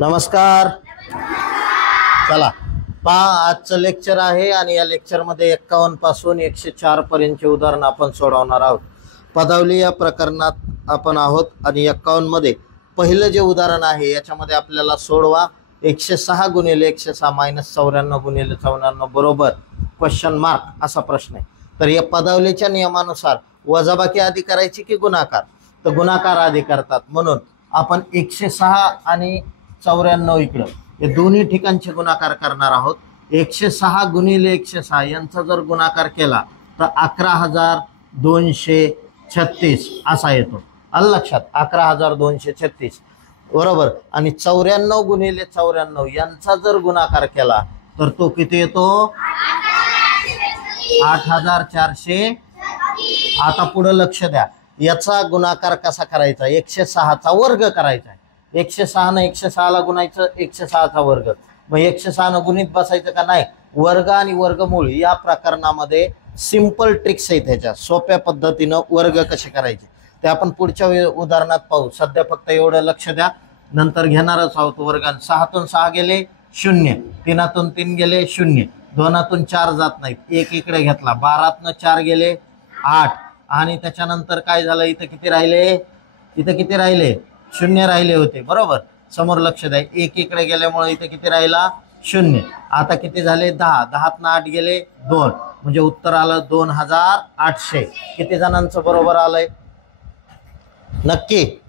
नमस्कार. चला पहा, आजचं लेक्चर आहे आणि या लेक्चरमध्ये 51 पासून 104 पर्यंतचे उदाहरण आपण सोडवणार आहोत. पदावली या प्रकरणात आपण आहोत आणि 51 मध्ये पहिलं जे उदाहरण आहे याच्यामध्ये आपल्याला सोडवा 106 गुणिले 106 मायनस 94 गुणिले 94 बरोबर क्वेश्चन मार्क असा प्रश्न आहे. तर या पदावलीच्या नियमानुसार वजाबाकी आधी करायची की गुणाकार, तर गुणाकार आधी करतात. म्हणून आपण 106 आणि 94 इकडं हे दोन्ही ठिकाणचे गुणाकार करणार आहोत. 106 गुणिले 106 यांचा जर गुणाकार केला तर 11,236 असा येतो. आलं लक्षात, 11,236 बरोबर. आणि 94 गुणिले 94 यांचा जर गुणाकार केला तर तो किती येतो? 8,400. आता पुढे लक्ष द्या, याचा गुणाकार कसा करायचा? 106 चा वर्ग करायचा. 106 ने 106 ला गुणायचं, 106 चा वर्ग. मग 106 न गुणित बसायचं का नाही? वर्ग आणि वर्गमूळ या प्रकरणामध्ये सिंपल ट्रिक्स आहेत. ह्याच्या सोप्या पद्धतीनं वर्ग कसे करायचे ते आपण पुढच्या उदाहरणात पाहू. सध्या फक्त एवढं लक्ष द्या, नंतर घेणारच आहोत वर्गान. 6 तून 6 गेले 0, 3 तून 3 गेले 0, 2 तून 4 जात नाहीत, 1 इकडे घेतला, 12 तून 4 गेले 8. आणि त्याच्यानंतर काय झालं? इथं किती राहिले? इथं किती राहिले? 0 राहिले होते बरोबर. समोर लक्ष द्या, 1 इकडे गेल्यामुळे इथं किती राहिला? 0. आता किती झाले? 10. 10 तून 8 गेले 2, म्हणजे उत्तर आलं 2,800. किती जणांचं बरोबर आलंय? नक्की?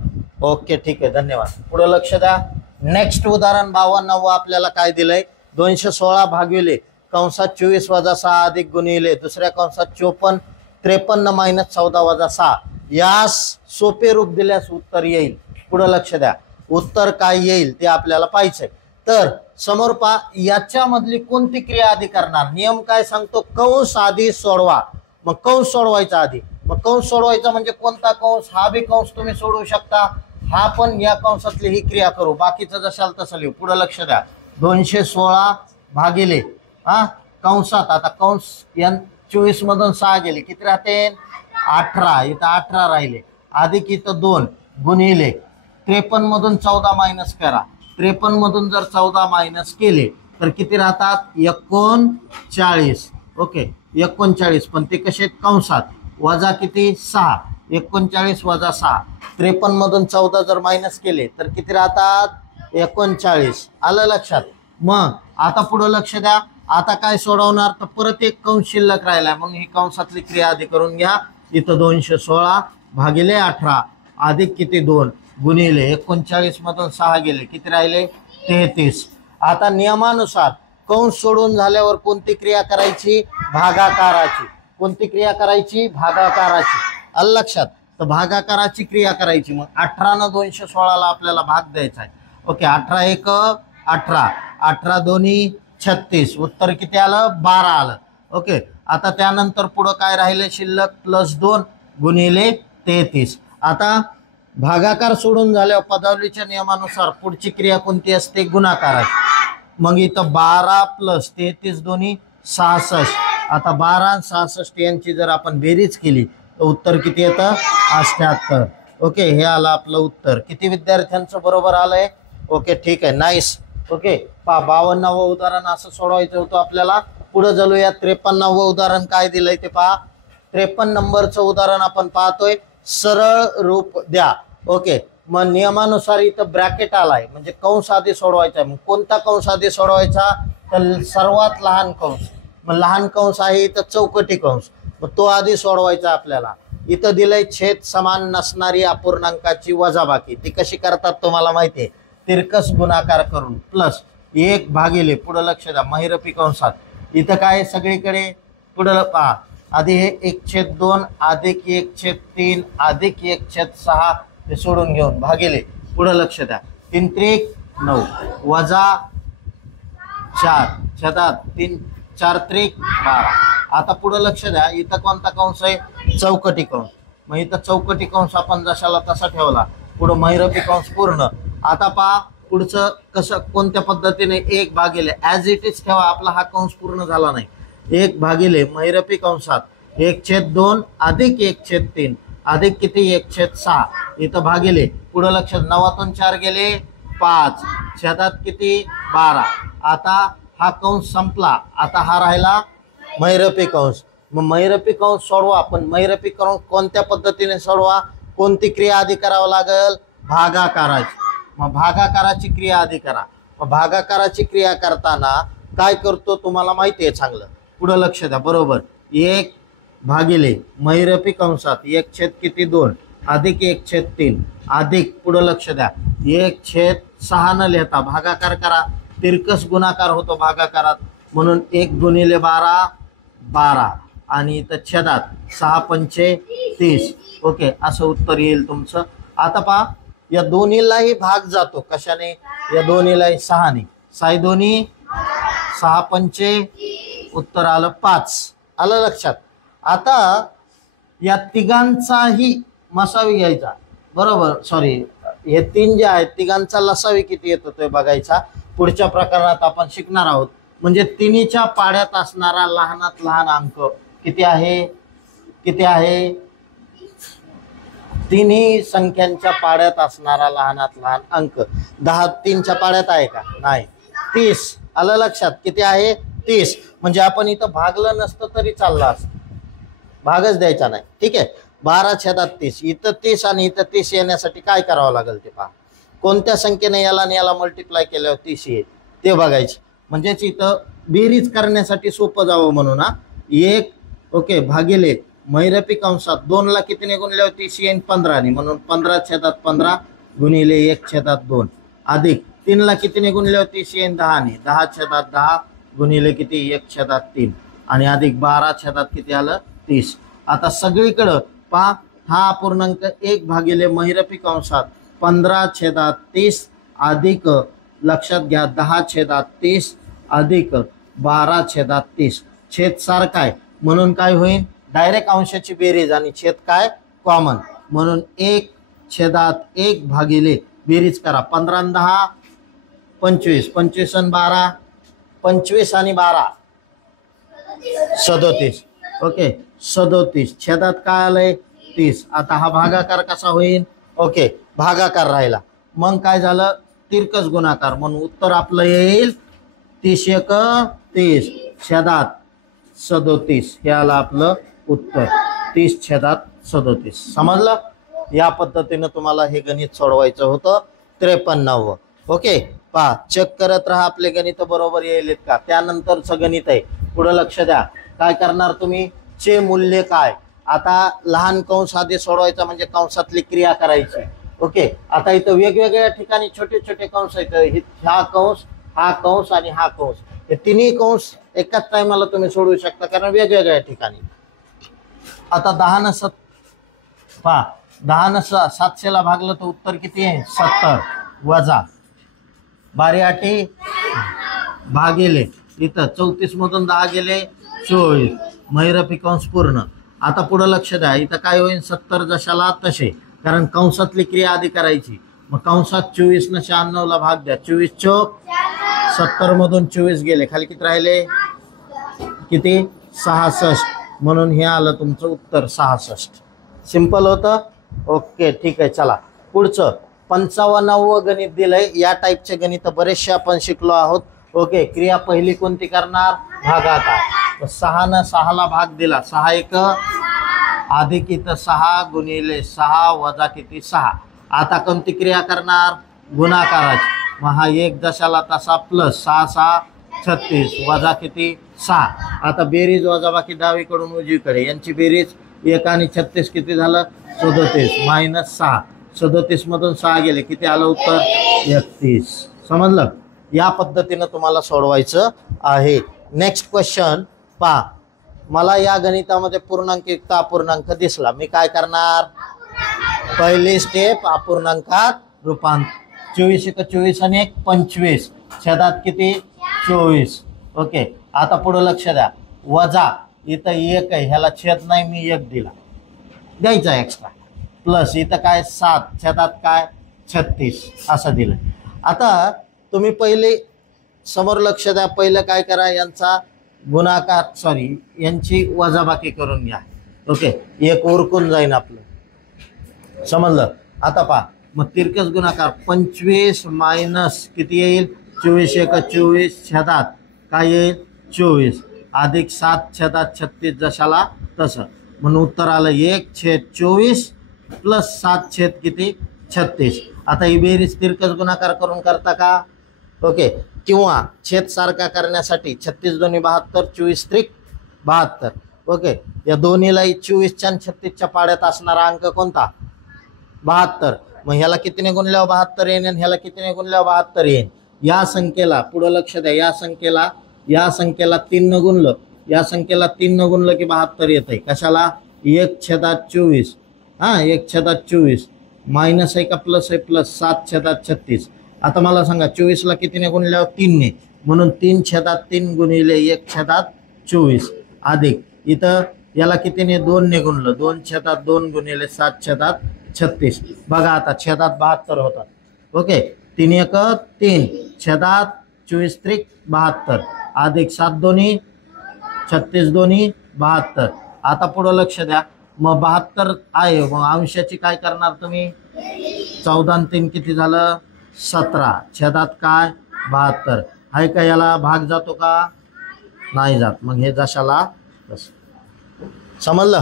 ओके, ठीक आहे, धन्यवाद. पुढे लक्ष द्या. नेक्स्ट उदाहरण 52 आपल्याला काय दिलंय? 216 भागिले कंसात 24 वजा 6 अधिक गुणिले दुसऱ्या कंसात 54 53 मायनस 14 वजा 6 यास सोपे रूप दिल्यास उत्तर येईल. पुढे लक्ष द्या, उत्तर काय येईल ते आपल्याला पाहिजे. तर समोर पहा, याच्यामधली कोणती क्रिया आधी करणार? नियम काय सांगतो? कंस आधी सोडवा. मग कंस सोडवायचा आधी. मग कंस सोडवायचा म्हणजे कोणता कंस? हा बी कंस तुम्ही सोडवू शकता, हा पण या कंसातली ही क्रिया करू, बाकीचं जशाल तसं लिहू. पुढे लक्ष द्या, 216 भागिले कंसात, आता कंस 24 मधून 6 गेले, किती राहते? 18. इथं 18 राहिले, अधिक इथं 2 गुणिले 53 मधून 14 मायनस करा. 53 मधून जर 14 मायनस केले तर किती राहतात? 39. ओके, 39. पण ते कसे? कंसात. वजा किती? 6. 39 वजा 6. 53 मधून 14 जर मायनस केले तर किती राहतात? 39. आलं लक्षात? मग आता पुढे लक्ष द्या, आता काय सोडवणार? तर परत एक कंस शिल्लक राहिला, म्हणून ही कंसातली क्रिया आधी करून घ्या. इथं 216 भागिले 18 अधिक किती? 2 गुणिले 39 मधून 6 गेले, किती राहिले? 33. आता नियमानुसार कंस सोडून झाल्यावर कोणती क्रिया करायची? भागाकाराची. कोणती क्रिया करायची? भागाकाराची. आलं लक्षात? तर भागाकाराची क्रिया करायची. मग 18 न 216 ला आपल्याला भाग द्यायचा आहे. ओके, 18 1 18, 18 2 36, उत्तर किती आलं? 12 आलं. ओके, आता त्यानंतर पुढं काय राहिले शिल्लक? +2 गुणिले 33. आता भागाकार सोडून झाल्यावर पदावलीच्या नियमानुसार पुढची क्रिया कोणती असते? गुणाकाराची. मग इथं 12 + 33 दोन्ही 66. आता 12 आणि 66 यांची जर आपण बेरीज केली तर उत्तर किती येतं? 78. ओके, हे आलं आपलं उत्तर. किती विद्यार्थ्यांचं बरोबर आलंय? ओके, ठीक आहे, नाईस. ओके, पहा 52वं उदाहरण असं सोडवायचं होतं आपल्याला. पुढे चालूया. 53वं उदाहरण काय दिलंय ते पहा. 53 नंबरचं उदाहरण आपण पाहतोय. सरळ रूप द्या. ओके, मग नियमानुसार इथं ब्रॅकेट आलाय म्हणजे कंस आधी सोडवायचा. मग कोणता कंस आधी सोडवायचा? तर सर्वात लहान कंस. मग लहान कंस आहे इथं चौकटी कंस, मग तो आधी सोडवायचा आपल्याला. इथं दिलंय छेद समान नसणारी अपूर्णांकाची वजाबाकी. ती कशी करतात तुम्हाला माहिती आहे? तिरकस गुणाकार करून +1 भागिले, पुढे लक्ष द्या, महिरपी कंसात. इथं काय सगळीकडे पुढे पहा, आधी हे 1/2 अधिक 1/3 अधिक 1/6 हे सोडून घेऊन भागिले, पुढे लक्ष द्या, 3 त्रिक 9 वजा 4 छेदात 3 4 त्रिक 12. आता पुढे लक्ष द्या, इथं कोणता कंस आहे? चौकटी कंस. मग इथं चौकटी कंस आपण जशाला तसा ठेवला, पुढे महिरपी कंस पूर्ण. आता पहा पुढचं कसं, कोणत्या पद्धतीने? 1 भागिले ॲज इट इज ठेवा, आपला हा कंस पूर्ण झाला नाही. 1 भागिले महिरपी कंसात 1/2 अधिक 1/3 अधिक किती? 1/6. इथं भागिले, पुढे लक्ष, 9 तून 4 गेले 5 छेदात किती 12. आता हा कंस संपला, आता हा राहिला महिरपी कंस. मग महिरपी कंस सोडवा, पण महिरपी कंस कोणत्या पद्धतीने सोडवा, कोणती क्रिया आधी करावं लागेल, भागाकाराची. मग भागाकाराची क्रिया आधी करा. मग भागाकाराची क्रिया करताना काय करतो तुम्हाला माहिती आहे चांगलं, पुढे लक्ष द्या. बरोबर 1 भागिले महिरपी कंसात 1 किती 2 अधिक 1/3 अधिक पुढे लक्ष द्या 1/6 न लिहिता भागाकार करा. तिरकस गुणाकार होतो भागाकारात, म्हणून 1 गुणिले 12 12 आणि इथं छेदात 6 पंचे 30. ओके, असं उत्तर येईल तुमचं. आता पहा या दोन्हीलाही भाग जातो कशाने, या दोन्हीलाही 6 ने. 6 दोन्ही 6 पंचे उत्तर आलं 5. आलं लक्षात. आता या तिघांचाही मसावी घ्यायचा. बरोबर, सॉरी, हे 3 जे आहेत तिघांचा लसावी किती येतो ते बघायचा. पुढच्या प्रकरणात आपण शिकणार आहोत. म्हणजे तिन्हीच्या पाड्यात असणारा लहानात लहान अंक किती आहे, किती आहे, तिन्ही संख्यांच्या पाड्यात असणारा लहानात लहान अंक 10 3च्या पाड्यात आहे का, नाही, 30. आलं लक्षात, किती आहे 30. म्हणजे आपण इथं भागलं नसतं तरी चाललं असतं, भागच द्यायचा नाही. ठीक आहे, 12 छेदात 30. इथं 30 आणि इथं 30 येण्यासाठी काय करावं लागेल ते पहा. कोणत्या संख्येने याला आणि याला मल्टिप्लाय केल्यावर 30 येईल ते बघायचं. म्हणजेच इथं बेरीज करण्यासाठी सोपं जावं म्हणून 1 ओके भागिले महिरपी कंसात 2 ला कितीने गुणल्यावर 30 येईल 15 ने, म्हणून 15 छेदात 15 गुणिले 1 छेदात 2 अधिक 3 ला कितीने गुणल्यावर 30 येईल 10 ने, 10 छेदात 10 गुणिले किती 1 छेदात 3 आणि अधिक 12 छेदात किती आलं 30. आता सगळीकडं पहा हा पूर्णांक 1 भागिले महिरपी कंसात 15 छेदात 30 अधिक लक्षात घ्या 10 छेदात 30 अधिक 12 छेदात 30. छेद सारखा आहे म्हणून काय होईल, डायरेक्ट अंशाची बेरीज आणि छेद काय कॉमन, म्हणून 1 छेदात 1 भागिले बेरीज करा. 15 आणि 10 25, 25 आणि 12 25 आणि 12 37. ओके 37 छेदात काय आलंय 30. आता हा भागाकार कसा होईल, ओके भागाकार राहिला. मग काय झालं, तिरकस गुणाकार, म्हणून उत्तर आपलं येईल 30 × 30 छेदात 37. हे आलं आपलं उत्तर 30 छेदात 37. समजलं. या पद्धतीनं तुम्हाला हे गणित सोडवायचं होतं 53. ओके पहा, चेक करत राहा आपले गणित बरोबर येईल का. त्यानंतरचं गणित आहे, पुढे लक्ष द्या. काय करणार तुम्ही, चे मूल्य काय. आता लहान कंस आधी सोडवायचा म्हणजे कंसातली क्रिया करायची. ओके, आता इथं वेगवेगळ्या ठिकाणी छोटे छोटे कंस आहेत. हा कंस, हा कंस आणि हा कंस, हे तिन्ही कंस एकाच टायमाला तुम्ही सोडवू शकता कारण वेगवेगळ्या ठिकाणी. आता 10 न 700 ला भागलं तर उत्तर किती आहे 70 वजा 12 भागिले इथं 34 मधून 10 गेले 24 महिरपी कंस पूर्ण. आता पुढे लक्ष द्या, इथं काय होईल 70 जशाला तसे, कारण कंसातली क्रिया आधी करायची. मग कंसात 24 न 96 ला भाग द्या. 24 चौक 70 मधून 24 गेले, खाली किती राहिले किती 66, म्हणून हे आलं तुमचं उत्तर 66. सिंपल होतं. ओके ठीक आहे, चला पुढचं 55वं गणित दिलंय. या टाईपचे गणित बरेचसे आपण शिकलो आहोत. ओके, क्रिया पहिली कोणती करणार, भागाकार. 6 न 6 ला भाग दिला, 6 1 अधिक इथं 6 गुणिले 6 वजा किती 6. आता कोणती क्रिया करणार, गुणाकाराची. मग हा 1 जशाला तसा प्लस 6 6 36 वजा किती 6. आता बेरीज वजा बाकी डावीकडून उजवीकडे, यांची बेरीज 1 आणि 36 किती झालं 37 मायनस 6. 37 मधून 6 गेले, किती आलं उत्तर 31. समजलं. या पद्धतीनं तुम्हाला सोडवायचं आहे. नेक्स्ट क्वेश्चन पहा. मला या गणितामध्ये पूर्णांक युक्त अपूर्णांक दिसला, मी काय करणार, पहिली स्टेप अपूर्णांकात रूपांतर. 24 × 24 आणि 1 25 छेदात किती 24. ओके, आता पुढे लक्ष द्या, वजा इथं 1 आहे, ह्याला छेद नाही मी 1 दिला, द्यायचा एक्स्ट्रा, प्लस इथं काय 7 छेदात काय 36 असं दिलं. आता तुम्ही पहिले समोर लक्ष द्या, पहिलं काय करा, यांचा गुणाकार यांची वजाबाकी करून घ्या. ओके, 1 उरकून जाईन आपलं. समजलं. आता पहा मग तिरकस गुणाकार 25 मायनस किती येईल 24 एक 24 छेदात काय येईल 24 अधिक 7 छेदात 36 जशाला तसं म्हणून उत्तर आलं 1/24 प्लस 7 छेद किती 36. आता ही बेरीज तिरकस गुणाकार करून करता का ओके किंवा छेद सारखा करण्यासाठी 36 दोन्ही 72 24 त्रिक 72 ओके या दोन्हीलाही 24च्या आणि 36च्या पाड्यात असणारा अंक कोणता 72. मग ह्याला कितीने गुणल्यावर 72 येईल आणि ह्याला कितीने गुणल्यावर 72 येईल. या संख्येला पुढं लक्ष द्या या संख्येला 3 न गुणलं या संख्येला 3 न गुणलं की 72 येतंय कशाला 1/24 हां 1/24 मायनस आहे का प्लस आहे प्लस 7/36. आता मला सांगा 24ला कितीने गुणल्यावर 3 ने म्हणून 3/3 गुणिले 1/24 अधिक इथं याला कितीने 2 ने गुणलं 2/2 गुणिले 7/36. बघा आता छेदात 72 होतात ओके 3 एक 3 छेदात 24 त्रिक 72 अधिक 7 दोन्ही 36 दोन्ही 72. आता पुढं लक्ष द्या मग 72 आहे मग अंशाची काय करणार तुम्ही 14 आणि 3 किती झालं 17 छेदात काय 72 आहे का याला भाग जातो का नाही जात मग हे जशाला समजलं.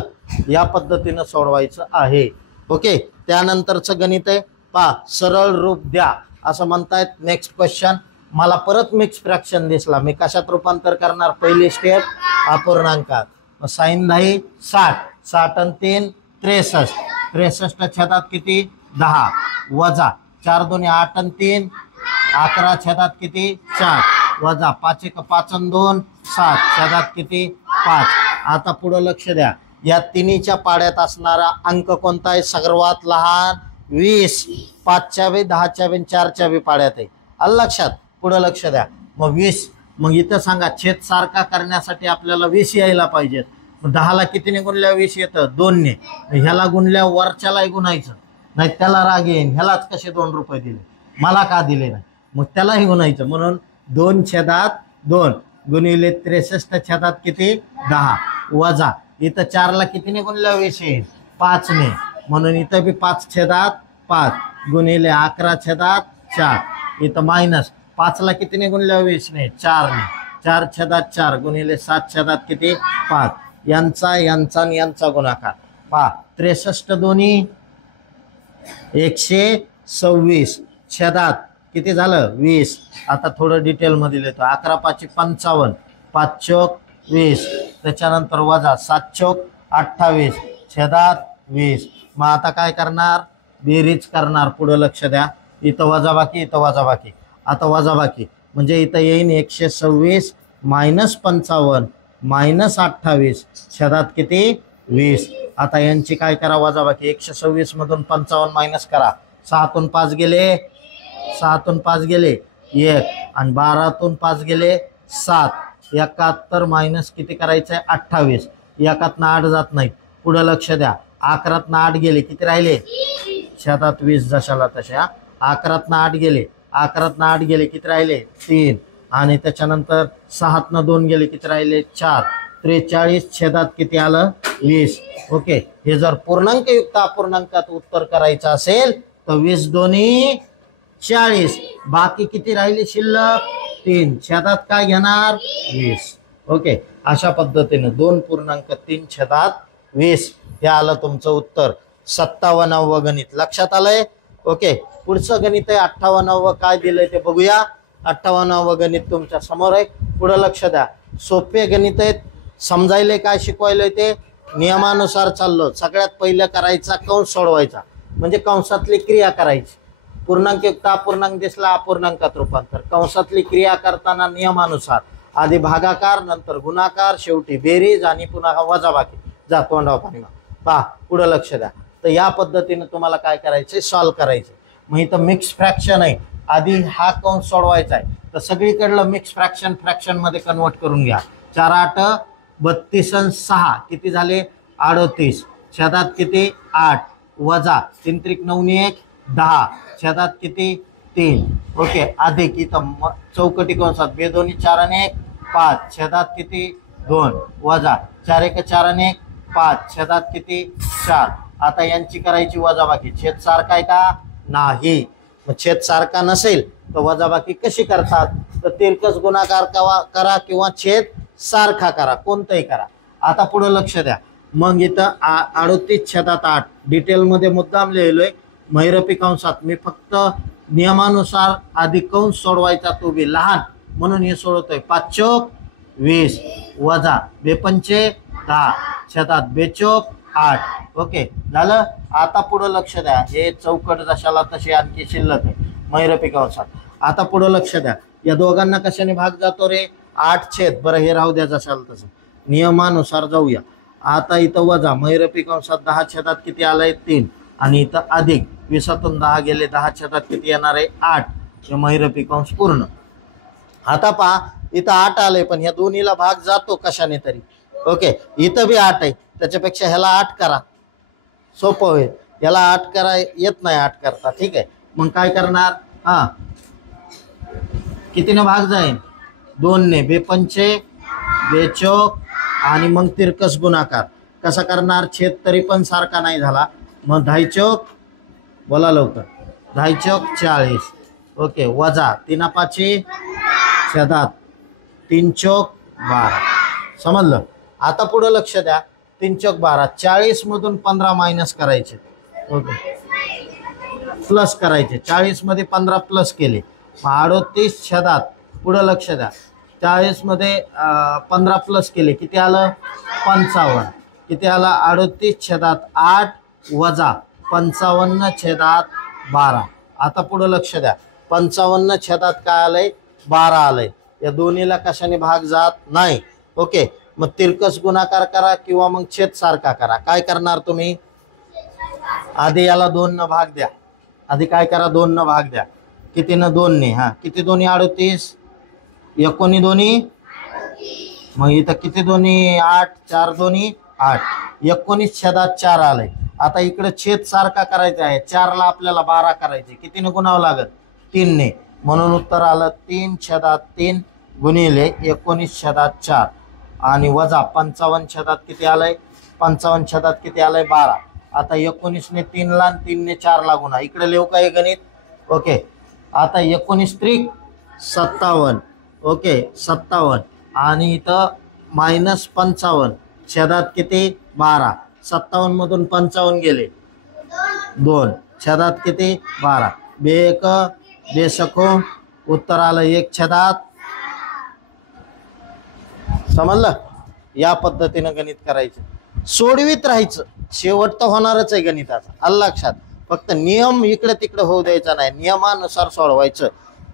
या पद्धतीनं सोडवायचं आहे ओके. त्यानंतरचं गणित आहे पहा सरळ रूप द्या असं म्हणतायत. नेक्स्ट क्वेश्चन मला परत मिक्स फ्रॅक्शन दिसला मी कशात रूपांतर करणार पहिली स्टेप अपूर्णांकात. मग साइन 10 60 60 आणि 3 63 63 छेदात किती 10 वजा 4 दोन्ही 8 आणि 3 11 छेदात किती 4 वजा 5 एक 5 आणि 2 7 छेदात किती 5. आता पुढं लक्ष द्या या तिन्हीच्या पाड्यात असणारा अंक कोणता आहे सर्वात लहान 20 5च्या बी 10च्या बी 4च्या बी पाड्यात आहे आलं लक्षात. पुढं लक्ष द्या मग 20 मग इथं सांगा छेद सारखा करण्यासाठी आपल्याला 20 यायला पाहिजेत. मग 10ला कितीने गुणल्या 20 येतं 2 ने ह्याला गुणल्या वरच्यालाही गुणायचं नाही त्याला राग येईन ह्यालाच कसे 2 रुपये दिले मला का दिले नाही मग त्यालाही गुणायचं म्हणून 2/2 गुणिले 63 छेदात किती 10 वजा इथं 4ला कितीने गुणल्या 20 येईल 5 ने म्हणून इथं बी 5/5 गुणिले 11 छेदात 4 इथं मायनस 5ला कितीने गुणल्या 20 ने 4 ने 4/4 गुणिले 7 छेदात किती 5 यांचा आणि यांचा गुणाकार पहा 63 दोन्ही 126 छेदात किती झालं 20. आता थोडं डिटेलमध्ये लिहितो 11 5 55 5 चौक 20 त्याच्यानंतर वजा 7 चौक 28 छेदात 20. मग आता काय करणार बेरीज करणार पुढं लक्ष द्या इथं वजाबाकी इथं वजाबाकी आता वजाबाकी म्हणजे इथं येईन 126 मायनस 55 मायनस 28 छेदात किती 20. आता यांची काय करा वजाबाकी 126 मधून 55 मायनस करा 6तून 5 गेले 6तून 5 गेले 1 आणि 12तून 5 गेले 7 71 मायनस किती करायचं आहे 28 एकातनं 8 जात नाही. पुढं लक्ष द्या 11तनं 8 गेले किती राहिले छेदात 20 जशाला तशा 11तनं 8 गेले 11तनं 8 गेले किती राहिले 3 आणि त्याच्यानंतर 6तनं 2 गेले किती राहिले 4 43 छेदात किती आलं 20 ओके. हे जर पूर्णांक युक्त अपूर्णांकात उत्तर करायचं असेल तर 20 दोन्ही 40 बाकी किती राहिले शिल्लक 3 छेदात काय घेणार 20 ओके. अशा पद्धतीने 2.3 छेदात 20 हे आलं तुमचं उत्तर 57वं गणित लक्षात आलंय ओके. पुढचं गणित आहे 58वं काय दिलंय ते बघूया. 58वं गणित तुमच्या समोर आहे. पुढं लक्ष द्या सोपे गणित आहेत समजायला काय शिकवायला ते नियमानुसार चाललो. सगळ्यात पहिलं करायचा कंस सोडवायचा म्हणजे कंसातली क्रिया करायची. पूर्णांक युक्त अपूर्णांक दिसला अपूर्णांकात रूपांतर कंसातली क्रिया करताना नियमानुसार आधी भागाकार नंतर गुणाकार शेवटी बेरीज आणि पुन्हा वजाबाकी जा तोंडावर पाणी पहा. पुढं लक्ष द्या तर या पद्धतीने तुम्हाला काय करायचे सॉल्व करायचे. मग इथं मिक्स फ्रॅक्शन आहे आधी हा कंस सोडवायचा आहे तर सगळीकडलं मिक्स फ्रॅक्शन मध्ये कन्वर्ट करून घ्या. 4 8 32 आणि 6 किती झाले 38 छेदात किती 8 वजा 3 त्रिक 9 1 10 छेदात किती 3 ओके अधिक इथं चौकटी कंसात 2 दोन्ही 4 आणि 1 5 छेदात किती 2 वजा 4 1 4 आणि 1 5 छेदात किती 4. आता यांची करायची वजाबाकी छेद सारखा आहे का नाही. मग छेद सारखा नसेल तर वजाबाकी कशी करतात? तर तिरकस गुणाकार करा किंवा छेद सारखा करा, कोणतंही करा. आता पुढे लक्ष द्या. मग इथं 38/8 डिटेलमध्ये मुद्दाम लिहिलोय महिरपी कंसात. मी फक्त नियमानुसार आधी कंस सोडवायचा, तो बी लहान म्हणून हे सोडवतोय. 5 चोक 20 वजा 2 पंचे 10 छेदात 2 चोक 8. ओके झालं. आता पुढे लक्ष द्या. हे चौकट जशाला तशी आणखी शिल्लक आहे महिरपी कंसात. आता पुढे लक्ष द्या. या दोघांना कशाने भाग जातो रे? 8 छेद. बरं हे राहू द्या जशाला तसं, नियमानुसार जाऊया. आता इथं वजा महिरपी कंसात 10 छेदात किती आलंय? 3. आणि इथं अधिक 20तून 10 गेले, 10 छेदात किती येणार आहे? 8. हे महिरपी कंस पूर्ण. आता पहा इथं 8 आलंय, पण ह्या दोन्हीला भाग जातो कशाने तरी. ओके इथं बी 8 आहे, त्याच्यापेक्षा ह्याला 8 करा, सोपं होईल. याला 8 करा येत नाही 8 करता. ठीक आहे, मग काय करणार? हा कितीने भाग जाईल? 2 ने. 2 पंचे 2 चोक आणि मग तिरकस गुणाकार कसा करणार? छेद तरी पण सारखा नाही झाला, मग 10 चोक, बोला लवकर, 10 चोक 40. ओके वजा 3 पाचे छेदात 3 चोक 12. समजलं. आता पुढे लक्ष द्या. 3 चोक 12, 40 मधून 15 मायनस करायचे. ओके प्लस करायचे. 40 मध्ये 15 प्लस केले, 38 छेदात. पुढे लक्ष द्या. 40 मध्ये 15 प्लस केले, किती आलं? 55. किती आलं? 38 छेदात 8 वजा 55 छेदात 12. आता पुढे लक्ष द्या. 55 छेदात काय आलंय? 12 आलंय. या दोन्हीला कशाने भाग जात नाही. ओके मग तिरकस गुणाकार करा किंवा मग छेद सारखा करा. काय करणार तुम्ही? आधी याला 2 न भाग द्या. आधी काय करा? 2 न भाग द्या. किती न? 2 ने. हा किती दोन्ही? 38. एकोणी दोन्ही, मग इथं किती दोन्ही? 8. 4 दोन्ही 8. 19 छेदात 4 आलंय. आता इकडे छेद सारखा करायचा आहे. 4 ला आपल्याला 12 करायचे. कितीने गुणावं लागत? 3 ने. म्हणून उत्तर आलं 3 छेदात 3 गुणिले 19 छेदात 4 आणि वजा 55 छेदात किती आलंय? 55 छेदात किती आलंय? 12. आता 19 ने 3 ला आणि 3 ने 4 ला गुणा. इकडे लिहू का हे गणित? ओके आता 19 त्रिक 57. ओके 57 आणि इथं मायनस 55 छेदात किती? 12. 57 मधून 55 गेले, 2 छेदात किती? 12. 2 1 2 सखो, उत्तर आलं 1 छेदात. समजलं. या पद्धतीनं गणित करायचं, सोडवीत राहायचं. शेवट तर होणारच आहे गणिताचा, आलं लक्षात. फक्त नियम इकडे तिकडे होऊ द्यायचा नाही, नियमानुसार सोडवायचं.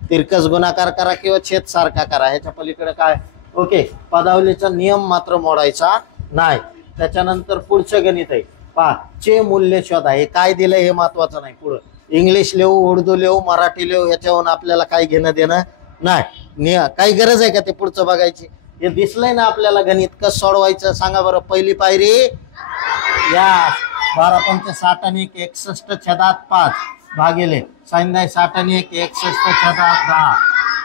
तिरकस गुणाकार करा किंवा छेद सारखा करा, ह्याच्या पलीकडे काय? ओके पदावलीचा नियम मात्र मोडायचा नाही. त्याच्यानंतर पुढचं गणित आहे पहा, चे मूल्य शोधा. हे काय दिलंय हे महत्वाचं नाही. पुढं इंग्लिश लिहू, उर्दू लिहू, मराठी लिहू, ह्याच्यावरून आपल्याला काही घेणं देणं नाही. काही गरज आहे का ते पुढचं बघायची? हे दिसलंय ना आपल्याला गणित कसं सोडवायचं? सांगा बरं. पहिली पायरी या 12 पंच 60 आणि 1 61 छेदात 5 भागिले 60 आणि 1 61 छेदात 10.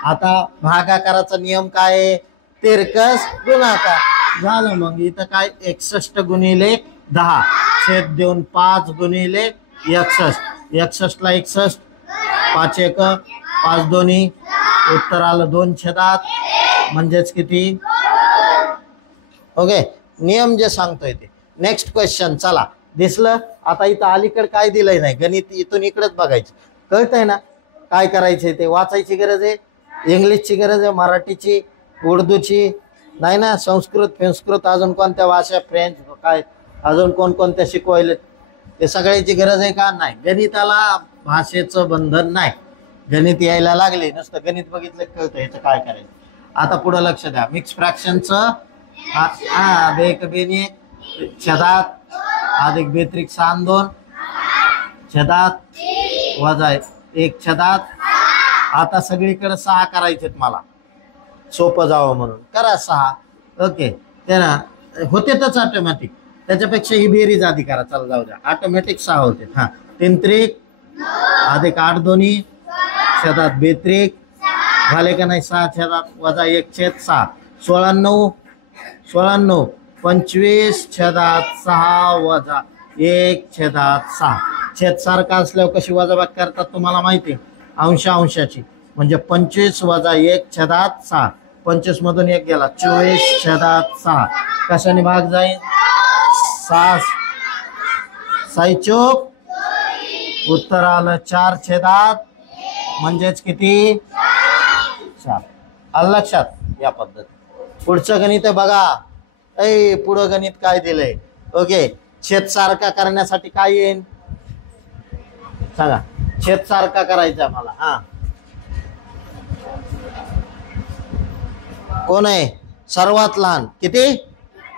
आता भागाकाराचा नियम काय आहे? तिरकस गुणाकार झालं. मग इथं काय? 61 गुणिले 10 छेद देऊन 5 गुणिले 61. 61 ला 61, 5 1 5 दोन्ही, उत्तर आलं 2 छेदात. म्हणजेच किती? ओके नियम जे सांगतोय ते. Next question. चला दिसलं. आता इथं अलीकडे काय दिलंय नाही, गणित इथून इकडेच बघायचं. कळतंय ना काय करायचंय ते? वाचायची गरज आहे, इंग्लिशची गरज आहे, मराठीची, उर्दूची नाही ना, संस्कृत अजून कोणत्या भाषा, फ्रेंच काय अजून कोणकोणत्या शिकवायले, ते सगळ्याची गरज आहे का? नाही. गणिताला भाषेचं बंधन नाही. गणित यायला लागले, नुसतं गणित बघितलं कळतं ह्याचं काय करायचं. आता पुढे लक्ष द्या. मिक्स फ्रॅक्शनचं बेक बेने छेदात अधिक बेत्रिक 6 2 छेदात वजा 1 छेदात. आता सगळीकडे 6 करायचे मला, सोपं जावं म्हणून करा 6. ओके त्याला होते तरच ऑटोमॅटिक, त्याच्यापेक्षा ही बेरीज आधी करा. चला जाऊ द्या, ऑटोमॅटिक 6 होते. 3 त्रिक अधिक 8 दोन्ही छेदात बेत्रिक झाले का नाही? 6 छेदात वजा 1 छेद 6. 16 9 25 छेदात 6 वजा 1 छेदात 6. छेद सारखा असल्यावर कशी वजाबाकी करतात तुम्हाला माहिती, अंशाची. म्हणजे 25 वजा 1 छेदात 6. 25 मधून 1 गेला, 24 छेदात 6. कशाने भाग जाईल? 6 6 चोक, उत्तर आलं 4 छेदात, म्हणजेच किती? 4. आलं लक्षात? या पद्धती. पुढचं गणित आहे बघा. पुढं गणित काय दिलंय? ओके, छेद सारखा करण्यासाठी काय येईल सांगा? छेद सारखा करायचा मला. हा, कोण आहे सर्वात लहान? किती?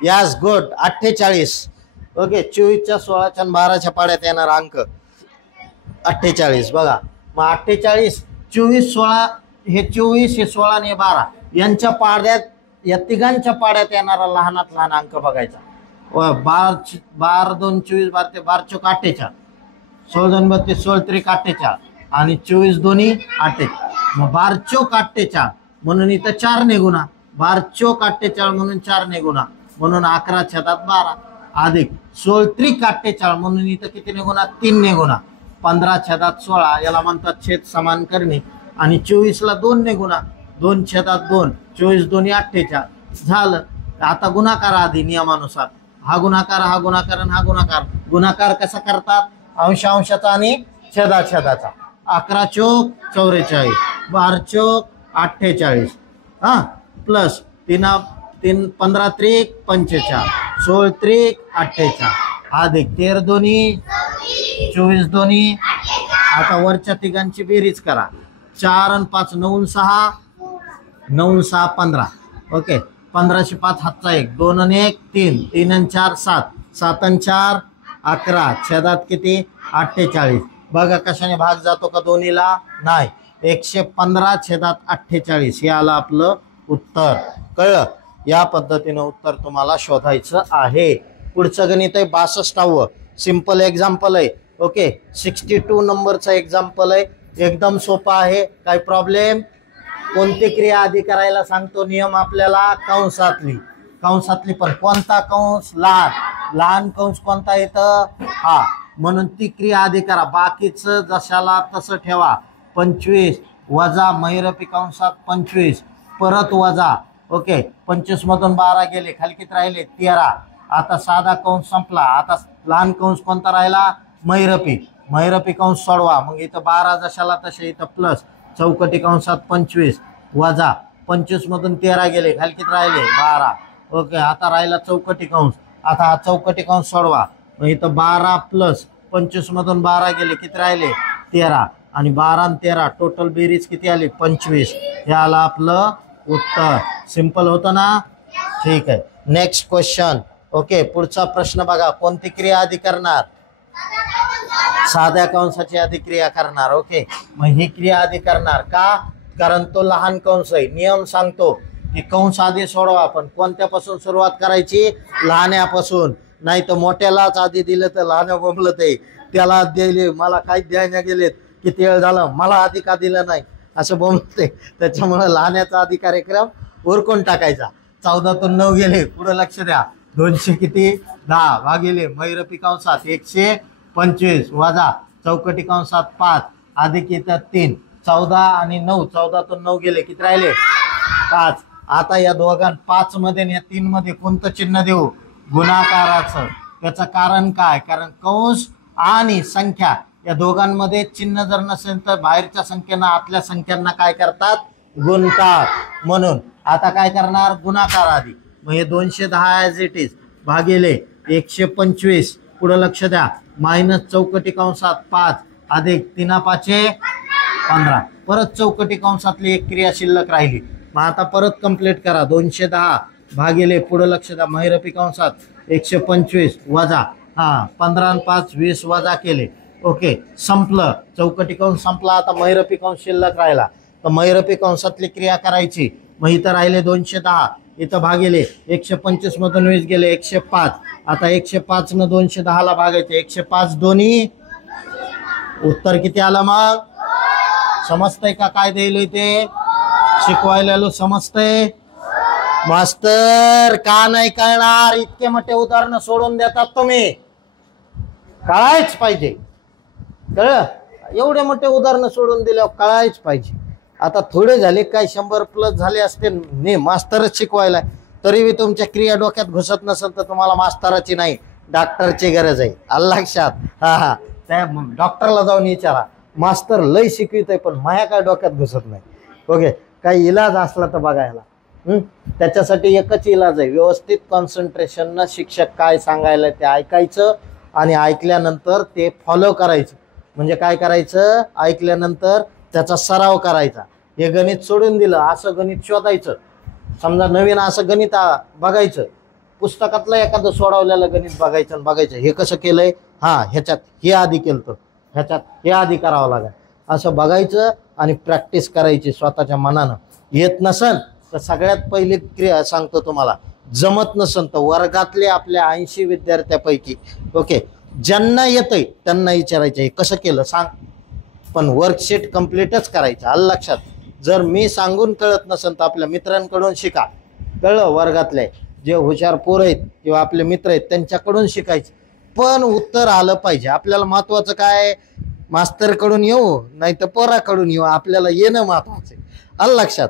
यास, गुड, 48. ओके, 24च्या 16च्या 12च्या पाड्यात येणार अंक 48. बघा मग 48, 24 16, हे 24 हे 16 आणि 12 यांच्या पाड्यात, या तिघांच्या पाड्यात येणारा लहानात लहान अंक बघायचा. 12 2 24, 12 ते 12 चौक 48, 16 2 32, 16 त्रिक 48 आणि 24 दोन्ही 48. मग 12 चौक 48 म्हणून इथं 4 ने गुणा, 12 चौक 48 म्हणून 4 ने गुणा, म्हणून 11 छेदात 12 अधिक 16 त्रिक 48 म्हणून इथं किती ने गुणा? 3 ने गुणा, 15 छेदात 16. याला म्हणतात छेद समान करणे. आणि 24 ला 2 ने गुणा, 2 छेदात 2, 24 दोन्ही 48 झालं. आता गुणाकार आधी नियमानुसार, हा गुणाकार, हा गुणाकार आणि हा गुणाकार. गुणाकार कसा करतात? अंशाचा आणि छेदाचा. 11 चौक 44, 12 चौक 48, हा, प्लस 15 त्रिक 45, 16 त्रिक 48 अधिक 13 दोन्ही 24 दोन्ही. आता वरच्या तिघांची बेरीज करा. 4 आणि 5 9 6, 9 6 15. ओके, 15 5 हातचा 1, 2 आणि 1 3, 3 आणि 4 7, 7 आणि 4 11 छेदात किती? 48. बघा कशाने भाग जातो का दोन्हीला? नाही. 115 छेदात 48 हे आलं आपलं उत्तर. कळलं? या पद्धतीनं उत्तर तुम्हाला शोधायचं आहे. पुढचं गणित आहे 62व. सिंपल एक्झाम्पल आहे. ओके, 62 नंबरचं एक्झाम्पल आहे. एकदम सोपा आहे. काही प्रॉब्लेम? कोणती क्रिया आधी करायला सांगतो नियम आपल्याला? कंसातली पण कोणता कंस? लहान कंस कोणता येतं? हा, म्हणून ती क्रिया आधी करा. बाकीचं जशाला तसं ठेवा. 25 वजा महिरपी कंसात 25 परत वजा. ओके, 25 मधून 12 गेले, खाली किती राहिले? 13. आता साधा कंस संपला. आता लहान कंस कोणता राहिला? महिरपी कंस सोडवा. मग इथं 12 जशाला तसे इथं प्लस, चौकटी कंसात 25 वजा 25 मधून 13 गेले, खाली किती राहिले? 12. ओके, आता राहिला चौकटी कंस. आता हा चौकटी कंस सोडवा. मग इथं 12 प्लस 25 मधून 12 गेले, किती राहिले? 13. आणि 12 आणि 13 टोटल बेरीज किती आली? 25. हे आलं आपलं उत्तर. सिंपल होतं ना? ठीक आहे. Next question. ओके, पुढचा प्रश्न बघा. कोणती क्रिया आधी करणार? साध्या कंसाची आधी क्रिया करणार. ओके, मग ही क्रिया आधी करणार का? कारण तो लहान कंस आहे. नियम सांगतो की कंस आधी सोडवा, पण कोणत्यापासून सुरुवात करायची? लहान्यापासून. नाही तर मोठ्यालाच आधी दिलं तर लहान बोंबलं ते, त्याला दिले, मला काही द्यायला गेलेत, किती वेळ झालं, मला आधी का दिलं नाही, असं बोंबते. त्याच्यामुळे लहान्याचा आधी कार्यक्रम उरकून टाकायचा. 14तून 9 गेले, पुढे लक्ष द्या. 200 किती? 10 भागिले महिरपी कंसात 125 वजा चौकटी कंसात 5 अधिक इथं 3, 14 आणि 9, 14तून 9 गेले, किती राहिले? 5. आता या दोघां 5 मध्ये आणि या 3 मध्ये कोणतं चिन्ह देऊ? गुणाकाराचं. त्याचं कारण काय? कारण कंस आणि संख्या या दोघांमध्ये चिन्ह जर नसेल तर बाहेरच्या संख्येनं आतल्या संख्यांना काय करतात? गुणतात. म्हणून आता काय करणार? गुणाकार आधी. मग हे 210 ॲज इट इज भागिले 125, पुढे लक्ष द्या, मायनस चौकटी कंसात 5 अधिक 3 5 15. परत चौकटी कंसातली एक क्रिया शिल्लक राहिली. मग आता परत कंप्लीट करा. 210 भागिले, पुढे लक्ष द्या, महिरपी कंसात 125 वजा 15 आणि 5 20 वजा केले. ओके, संपलं. चौकटी कंस संपला. आता महिरपी कंस शिल्लक राहिला. तर महिरपी कंसातली क्रिया करायची. मग इथं राहिले 210, इथं भागिले 125 मधून 20 गेले 105. आता 105 न 210 ला भागायचे. 105 दोन्ही. उत्तर किती आलं? मग समजतंय का काय द्यायला ते? शिकवायला समजतंय? मास्तर का नाही कळणार? इतके मोठे उदाहरण सोडून देतात तुम्ही. कळायच पाहिजे. कळलं? एवढे मोठे उदाहरणं सोडून दिल्यावर कळायच पाहिजे. आता थोडे झाले काय 100+ झाले असते ने मास्तरच शिकवायला, तरी बी तुमच्या क्रिया डोक्यात घुसत नसेल तर तुम्हाला मास्तराची नाही डॉक्टरची गरज आहे. आलं लक्षात? हा, त्या डॉक्टरला जाऊन विचारा, मास्तर लय शिकवित आहे पण माया काय डोक्यात घुसत नाही. ओके, काही इलाज असला तर बघायला. त्याच्यासाठी एकच इलाज आहे, व्यवस्थित कॉन्सन्ट्रेशननं शिक्षक काय सांगायला ते ऐकायचं आणि ऐकल्यानंतर ते फॉलो करायचं. म्हणजे काय करायचं, ऐकल्यानंतर त्याचा सराव करायचा. हे गणित सोडून दिलं, असं गणित शोधायचं. समजा नवीन असं गणित बघायचं, पुस्तकातलं एखादं सोडवलेलं गणित बघायचं आणि बघायचं हे कसं केलंय, ह्याच्यात हे आधी केलं, ह्याच्यात हे आधी करावं लागेल, असं बघायचं आणि प्रॅक्टिस करायची स्वतःच्या मनानं. येत नसन तर सगळ्यात पहिली क्रिया सांगतो तुम्हाला, जमत नसन तर वर्गातले आपल्या 80 विद्यार्थ्यापैकी ओके ज्यांना येतंय त्यांना विचारायचं हे कसं केलं सांग, पण वर्कशीट कम्प्लीटच करायचं. आलं लक्षात? जर मी सांगून कळत नसेल तर आपल्या मित्रांकडून शिका. कळलं? वर्गातले जे हुशार पोरं आहेत किंवा आपले मित्र आहेत त्यांच्याकडून शिकायचं, पण उत्तर आलं पाहिजे. आपल्याला महत्वाचं काय, मास्तरकडून येऊ नाही तर पोराकडून येऊ, आपल्याला येणं महत्वाचं आहे. आलं लक्षात?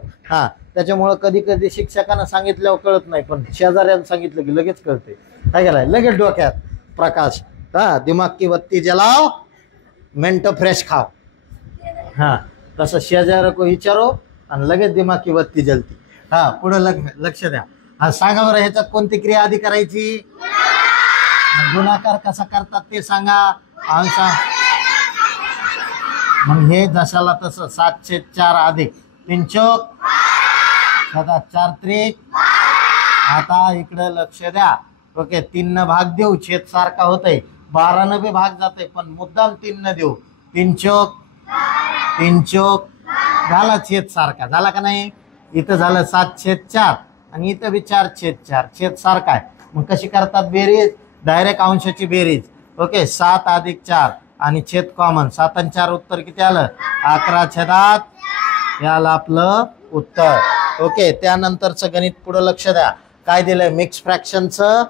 त्याच्यामुळं कधी कधी शिक्षकांना सांगितल्यावर कळत नाही, पण शेजाऱ्यांना सांगितलं की लगेच कळते. काय केलंय, लगेच डोक्यात प्रकाश. दिमाग की बत्ती जलाओ, मेंटो फ्रेश खाओ. तसं शेजाऱ्या को विचारो आणि लगेच दिमाग की बत्ती जलती. पुढे लक्ष द्या. सांगा बरं, ह्याच्यात कोणती क्रिया आधी करायची, गुणाकार कसा करतात ते सांगा. मग हे जशाला तसं 7/4 अधिक 3 चौक 4 त्रिक. आता इकडे लक्ष द्या. ओके, 3 न भाग देऊ, छेद सारखा होतय. 12 न बी भाग जाते पण मुद्दाम 3 न देऊ. 3 चौक 3 चौक झाला, छेद सारखा झाला का नाही. इथं झालं 7/4 आणि इथं बी 4/4, छेद सारखा आहे. मग कशी करतात बेरीज, डायरेक्ट अंशाची बेरीज. ओके, 7 अधिक 4 आणि छेद कॉमन. 7 आणि 4 उत्तर किती आलं, 11 छेदात याला आपलं उत्तर. ओके, त्यानंतरचं गणित पुढं लक्ष द्या. काय दिलंय, मिक्स फ्रॅक्शनचं.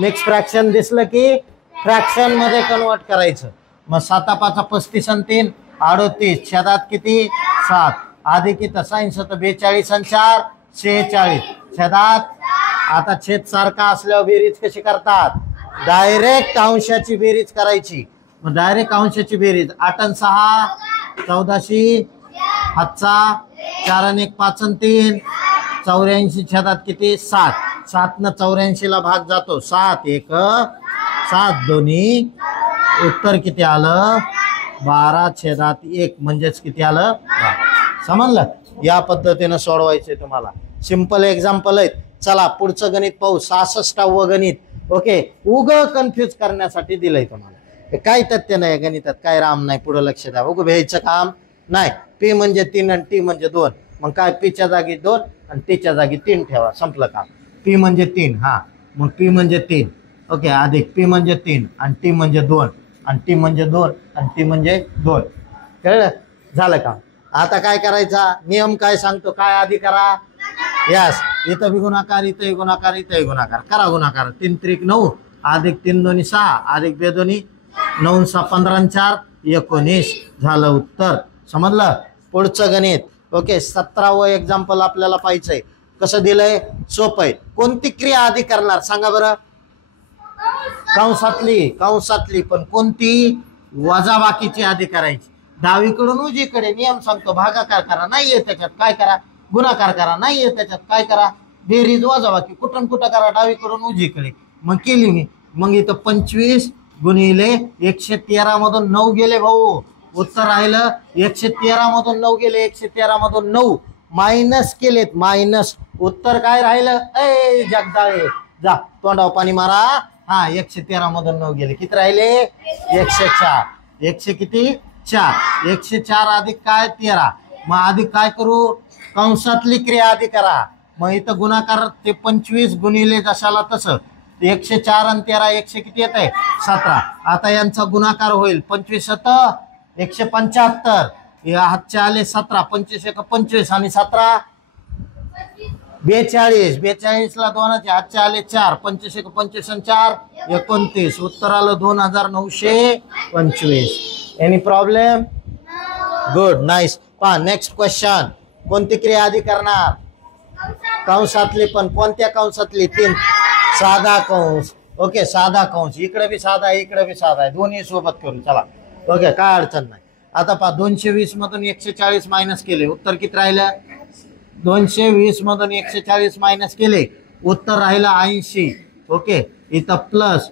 मिक्स फ्रॅक्शन दिसलं की फ्रॅक्शन मध्ये कन्वर्ट करायचं. मग 7 5 35 आणि 3 38 छेदात किती 7 अधिक इथं 60 तर 42 आणि 4 46 छेदात. आता छेद सारखा असल्यावर बेरीज कशी करतात, डायरेक्ट अंशाची बेरीज करायची. मग डायरेक्ट अंशाची बेरीज 8 आणि 6 14 हातचा 4 आणि 1 5 आणि 3 84 छेदात किती 7. 7 न 84 ला भाग जातो. 7 1 7 दोन्ही उत्तर किती आलं 12 छेदात 1 म्हणजेच किती आलं 12. समजलं? या पद्धतीनं सोडवायचे तुम्हाला. सिंपल एक्झाम्पल आहेत. चला पुढचं गणित पाहू. 66व गणित. ओके, कन्फ्यूज करण्यासाठी दिलंय तुम्हाला. काय तथ्य नाही गणितात, काय राम नाही. पुढे लक्ष द्या. भ्यायचं काम नाही. पी म्हणजे 3 आणि टी म्हणजे 2. मग काय, पीच्या जागी 2 आणि टीच्या जागी 3 ठेवा, संपलं काम. पी म्हणजे 3, मग पी म्हणजे 3 ओके अधिक पी म्हणजे 3 आणि टी म्हणजे 2 आणि टी म्हणजे 2 आणि टी म्हणजे 2. कळलं? झालं काम. आता काय करायचा नियम काय सांगतो, काय आधी करा. यस, इथं बी गुणाकार, इथंही गुणाकार, इथंही गुणाकार. करा गुणाकार. 3 त्रिक 9 अधिक 3 दोन्ही 6 अधिक 2 दोन्ही 9 6 15 आणि 4 19 झालं उत्तर. समजलं? पुढचं गणित. ओके, 17वं एक्झाम्पल आपल्याला पाहिजे. कसं दिलंय, सोपं आहे. कोणती क्रिया आधी करणार सांगा बरं. कंसातली पण कोणती, वजाबाकीची आधी करायची. डावीकडून उजवीकडे. नियम सांगतो, भागाकार करा, नाहीये त्याच्यात काय करा, गुणाकार करा, नाहीये त्याच्यात काय करा, बेरीज वजाबाकी कुठून कुठं करा, डावीकडून उजवीकडे. मग केली मी. मग इथं 25 गुणिले 113 मधून 9 गेले भाऊ, उत्तर राहिलं 113 मधून 9 गेले. 113 मधून 9 मायनस केलेत, मायनस. उत्तर काय राहिलं, ए जगदाळे जा तोंडावर पाणी मारा. 113 मधून 9 गेले, किती राहिले 104. 100 किती 4. 104 अधिक काय 13. मग अधिक काय करू, कंसातली क्रिया आधी करा. मग इथं गुणाकार ते 25 गुणिले जशाला तसं 104 आणि 13 100 किती येत आहे 17. आता यांचा गुणाकार होईल. 25 175. हातचे आले 17. 25 1 25 आणि 17 42. 42 ला 2 हातचे आले 4. 25 1 25 आणि 4 29. उत्तर आलं 2925. Any problem? Good, nice. पहा नेक्स्ट क्वेश्चन. कोणती क्रिया आधी करणार? कंसातली. पण कोणत्या कंसातली? 3. साधा कंस. ओके, साधा कंस. इकडे बी साधा आहे, इकडे बी साधा आहे, दोन्ही सोबत करू. चला, ओके, काय अडचण नाही. आता पहा 220 मधून 140 मायनस केले, उत्तर किती राहिलं? 220 मधून 140 मायनस केले, उत्तर राहिलं 80. ओके, इथं प्लस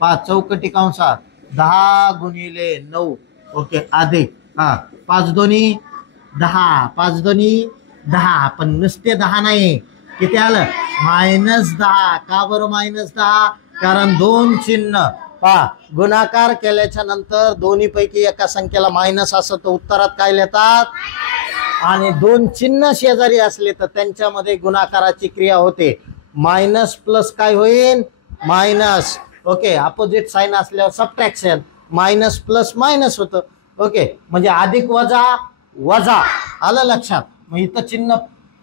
5 चौकटी कंसात 10 गुणिले 9. ओके, अधिक 5 दोन्ही 10, 5 दोन्ही 10. पण नुसते 10 नाही, किती आलं? -10. का बरं -10? कारण 2 चिन्ह. पहा, गुणाकार केल्याच्या नंतर दोन्ही पैकी एका संख्येला मायनस असं तर उत्तरात काय लिहितात? आणि 2 चिन्ह शेजारी असले तर त्यांच्यामध्ये गुणाकाराची क्रिया होते. मायनस प्लस काय होईल? मायनस. ओके, अपोजिट साइन असल्यावर सबट्रॅक्शन. मायनस प्लस मायनस होतं. ओके, म्हणजे अधिक वजा वजा. आलं लक्षात? मग इथं चिन्ह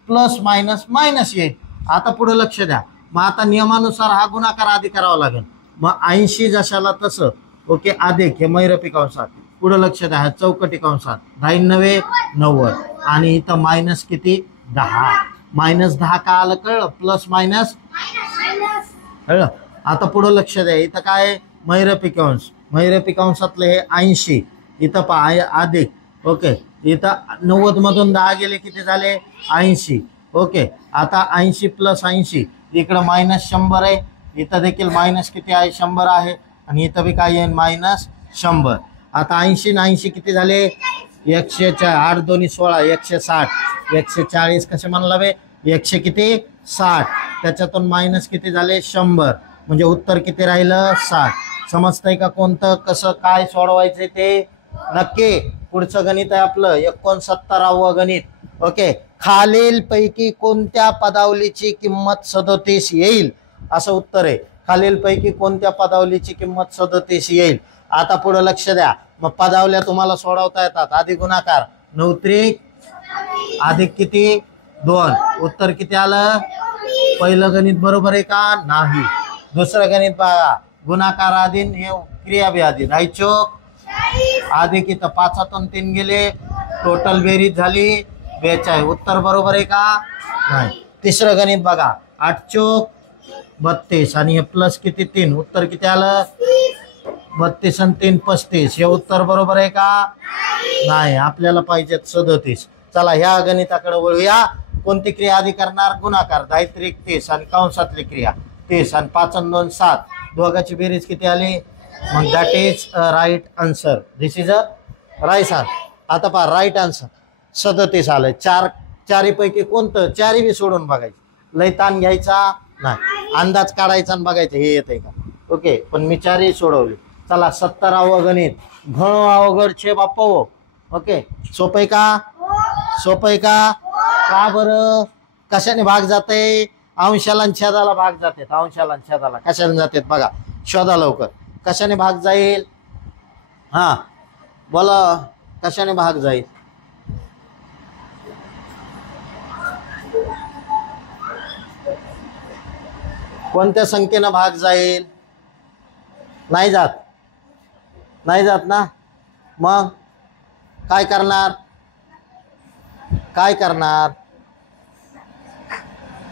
प्लस मायनस मायनस येईल. आता पुढे लक्ष द्या. मग आता नियमानुसार हा गुणाकार आधी करावा लागेल. मग 80 जशाला तसं. ओके, अधिक हे मैरपी कंसात. पुढे लक्ष द्या, चौकटी कंसात 10 90. आणि इथं मायनस किती? 10. -10 का आलं? कळलं? प्लस मायनस कळलं? आता पुढे लक्ष द्या, इथं काय? मैरपी कंस. मैरपी कंसातलं हे 80. इथं पहा अधिक. ओके, इथं 90 मधून 10 गेले, किती झाले? 80. ओके, आता 80 प्लस 80. इकडं -100 आहे, इथं देखील मायनस किती आहे? 100 आहे. आणि इथं बी काय येईल? -100. आता 80 आणि 80 किती झाले? 104. 8 दोन्ही 16, 160. 140 कसे म्हणला बे? 100 किती? 60. त्याच्यातून मायनस किती झाले? 100. म्हणजे उत्तर किती राहिलं? 60. समजतंय का कोणतं कसं काय सोडवायचं ते? नक्की. पुढचं गणित आहे आपलं 69वं गणित. ओके, खालील पैकी कोणत्या पदावलीची किंमत 37 येईल? असं उत्तर आहे. खालील पैकी कोणत्या पदावलीची किंमत 37 येईल? आता पुढे लक्ष द्या. मग पदावल्या तुम्हाला सोडवता येतात. आधी गुणाकार 9 त्रिक अधिक किती? 2. उत्तर किती आलं? पहिलं गणित बरोबर आहे का? नाही. दुसरं गणित बघा. गुणाकार आधीन हे क्रिया बी आधी. रायचोक अधिक इथं 5 3 गेले, टोटल बेरीज झाली 42. उत्तर बरोबर आहे का? नाही. तिसरं गणित बघा. 8 चोक 32 आणि हे प्लस किती? 3. उत्तर किती आलं? 32 आणि 3 35. हे उत्तर बरोबर आहे का? नाही. आपल्याला पाहिजे 37. चला ह्या गणिताकडे वळूया. कोणती क्रिया आधी करणार? गुणाकार. 10 त्रिक 30 आणि कंसातली क्रिया 30 आणि 5 आणि 2 7. दोघांची बेरीज किती आली? मग that is a right answer. This is a right answer. आता पहा राईट आन्सर 37 आलं. चारीपैकी कोणतं? चारी बी सोडून बघायचं. लय ताण घ्यायचा नाही, अंदाज काढायचा आणि बघायचं हे येत आहे का. ओके, पण मी चारही सोडवले. चला 70वं गणित. घणो अवघड छे बापो. ओके, सोपं आहे का? सोपं आहे का? का बरं? कशाने भाग जाते? अंशाला आणि छेदाला भाग जातात. अंशाला आणि छेदाला कशाने जातात बघा. शोधा लवकर. कशाने भाग जाईल? हा बोला, कशाने भाग जाईल? कोणत्या संख्येनं भाग जाईल? नाही जात. नाही जात ना. मग काय करणार? काय करणार?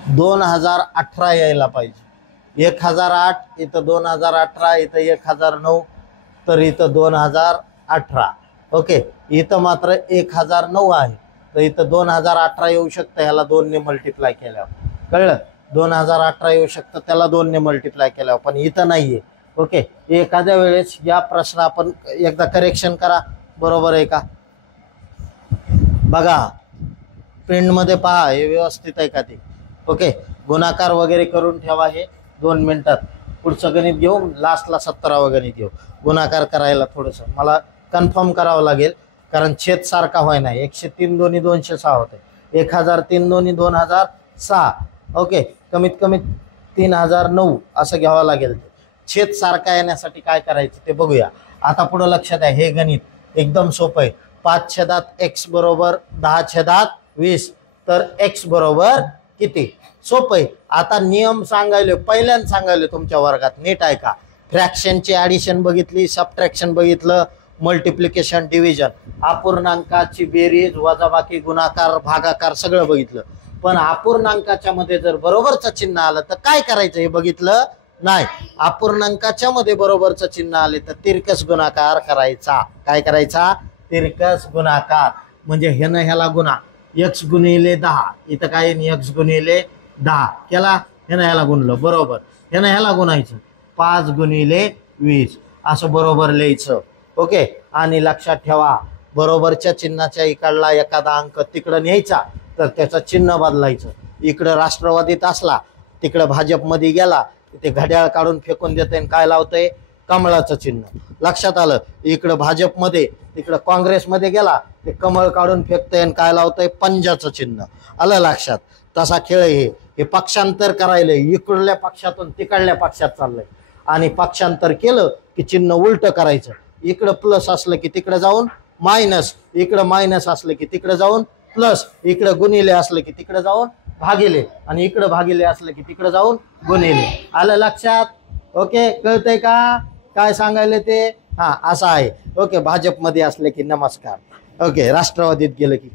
2018 यायला पाहिजे. 1008 इथं 2018, इथं 1009, तर इथं 2018. ओके, इथं मात्र 1009 आहे, तर इथं 2018 येऊ शकतं. ह्याला 2 ने मल्टिप्लाय केल्यावर. कळलं? 2018 येऊ शकतं त्याला 2 ने मल्टिप्लाय केल्यावर, पण इथं नाहीये. ओके, एखाद्या वेळेस या प्रश्न आपण एकदा करेक्शन करा. बरोबर आहे का? बघा प्रिंटमध्ये पहा हे व्यवस्थित आहे का ते. ओके, गुणाकार वगैरे करून ठेवा. हे 2 मिनिटात पुढचं गणित घेऊ. लास्टला 70वं गणित घेऊ. गुणाकार करायला थोडंसं मला कन्फर्म करावं लागेल, कारण छेद सारखा व्हाय नाही. 103 दोन्ही 206 होते. 1003 दोन्ही 2006. ओके, कमीत कमी 3009 असं घ्यावं लागेल. छेद सारखा येण्यासाठी काय करायचं ते बघूया. आता पुढं लक्षात आहे, हे गणित एकदम सोपं आहे. 5/x बरोबर 10/20, तर x बरोबर किती? सोपं आहे. आता नियम सांगायले, पहिल्यांदा सांगायले तुमच्या वर्गात, नीट आहे का? फ्रॅक्शनची ॲडिशन बघितली, सबट्रॅक्शन बघितलं, मल्टिप्लिकेशन, डिव्हिजन, अपूर्णांकाची बेरीज, वजाबाकी, गुणाकार, भागाकार सगळं बघितलं. पण अपूर्णांकाच्या मध्ये जर बरोबरचं चिन्ह आलं तर काय करायचं हे बघितलं नाही. अपूर्णांकाच्या मध्ये बरोबरचं चिन्ह आले तर तिरकस गुणाकार करायचा. काय करायचा? तिरकस गुणाकार. म्हणजे ह्यानं ह्याला गुणा, x गुणिले 10, इथं काय x गुणिले 10 केला, ह्यानं ह्याला गुणलं बरोबर, ह्यानं ह्याला गुणायचं 5 गुणिले 20 असं बरोबर लिहायचं. ओके. आणि लक्षात ठेवा, बरोबरच्या चिन्हाच्या इकडला एखादा अंक तिकडं न्यायचा तर त्याचं चिन्ह बदलायचं. इकडं राष्ट्रवादीत असला तिकडं भाजपमध्ये गेला ते घड्याळ काढून फेकून देते आणि काय लावतंय? कमळाचं चिन्ह. लक्षात आलं? इकडं भाजपमध्ये तिकडं काँग्रेसमध्ये गेला ते कमळ काढून फेकतंय आणि काय लावतंय? पंजाचं चिन्ह. आलं लक्षात? तसा खेळ हे पक्षांतर करायला इकडल्या पक्षातून तिकडल्या पक्षात चाललंय. आणि पक्षांतर केलं की चिन्ह उलट करायचं. इकडं प्लस असलं की तिकडे जाऊन मायनस, इकडं मायनस असलं की तिकडे जाऊन प्लस, इकडं गुणिले असलं की तिकडे जाऊन भागिले, आणि इकडं भागिले असलं की तिकडे जाऊन गुणिले. आलं लक्षात? ओके. कळतंय का काय सांगायला ते? हा, असं आहे. ओके. भाजपमध्ये असले की नमस्कार. ओके. राष्ट्रवादीत गेलं की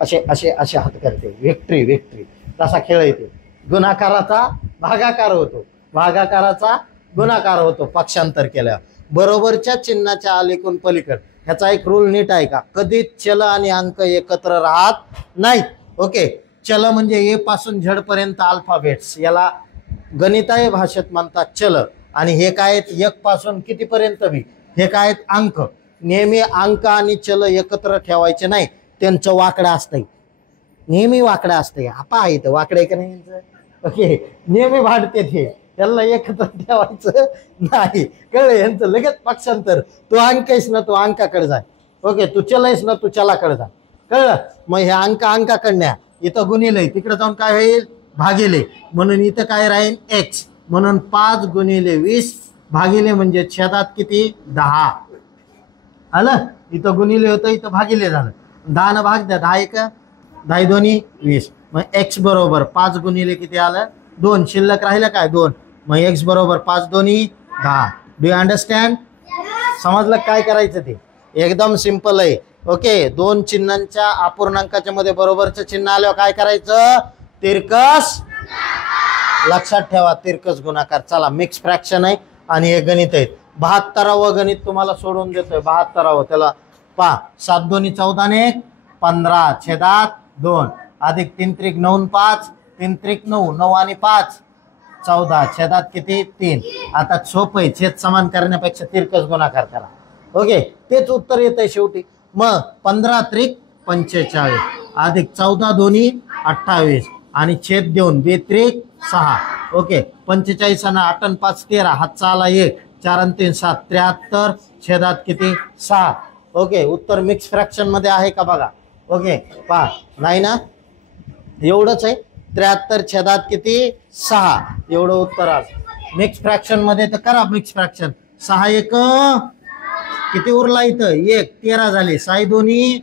असे असे असे हात करते, विक्ट्री विक्ट्री. तसा खेळ येते. गुणाकाराचा भागाकार होतो, भागाकाराचा गुणाकार होतो पक्षांतर केल्या. बरोबरच्या चिन्हाच्या अलीकडून पलीकड ह्याचा एक रूल नीट आहे का? कधीच चल आणि अंक एकत्र राहत नाहीत. ओके. चल म्हणजे ए पासून झेड पर्यंत अल्फाबेट्स, याला गणिताय भाषेत म्हणतात चल. आणि हे काय आहेत? 1 पासून कितीपर्यंत बी हे काय आहेत? अंक. नेहमी अंक आणि चल एकत्र ठेवायचे नाही, त्यांचं वाकडं असतंय, नेहमी वाकडं असतंय. आपा आहे तर वाकडं आहे का नाही यांचं? ओके. नेहमी भांडते ते, त्याला एकत्र ठेवायचं नाही. कळलं? यांचं लगेच पक्षांतर. तू अंक आहेस ना, तू अंकाकडे जाय. ओके. तू चल आहेस ना, तू चलाकडे जा. कळलं? मग हे अंक अंकाकडण्या इथं गुणिले, तिकडे जाऊन काय होईल? भागिले. म्हणून इथं काय राहील? एक्स. म्हणून 5 गुणिले 20 भागिले म्हणजे छेदात किती? 10. आलं? इथं गुणिले होतं, इथं भागिले झालं. 10 न भाग द्या. 10 1 10 दोन्ही 20. मग एक्स बरोबर 5 गुणिले किती आलं? 2. शिल्लक राहिलं काय? 2. मग एक्स बरोबर 5 दोन्ही 10. Do you understand? समजलं काय करायचं ते? एकदम सिंपल आहे. ओके. 2 चिन्हांच्या अपूर्णांकाच्या मध्ये बरोबरचं चिन्ह आल्यावर काय करायचं? तिरकस. लक्षात ठेवा, तिरकस गुणाकार. चला, मिक्स फ्रॅक्शन आहे आणि हे गणित आहे. 72वं गणित तुम्हाला सोडून देतोय. 72वं. त्याला पहा. 7 दोन्ही 14 ने 15 छेदात 2 अधिक 3 त्रिक 9 5 3 त्रिक 9 9 आणि 5 14 छेदात किती? 3. आता सोपं आहे, छेद समान करण्यापेक्षा तिरकस गुणाकार करा. ओके. तेच उत्तर येत आहे शेवटी. मग 15 त्रिक 45 अधिक 14 दोन्ही 28 आणि छेद देऊन 2 त्रिक 6. ओके. 45 आणि 8 आणि 5 13, हातचा आला 1, 4 आणि 3 7 73 छेदात किती? 6. ओके. उत्तर मिक्स फ्रॅक्शन मध्ये आहे का बघा. ओके. पहा. नाही ना? एवढंच आहे. 73 छेदात किती? 6. एवढं उत्तर आहे. मिक्स फ्रॅक्शन मध्ये तर करा मिक्स फ्रॅक्शन. 6 1 किती उरला इथं? 1. 13 झाले. 6 दोन्ही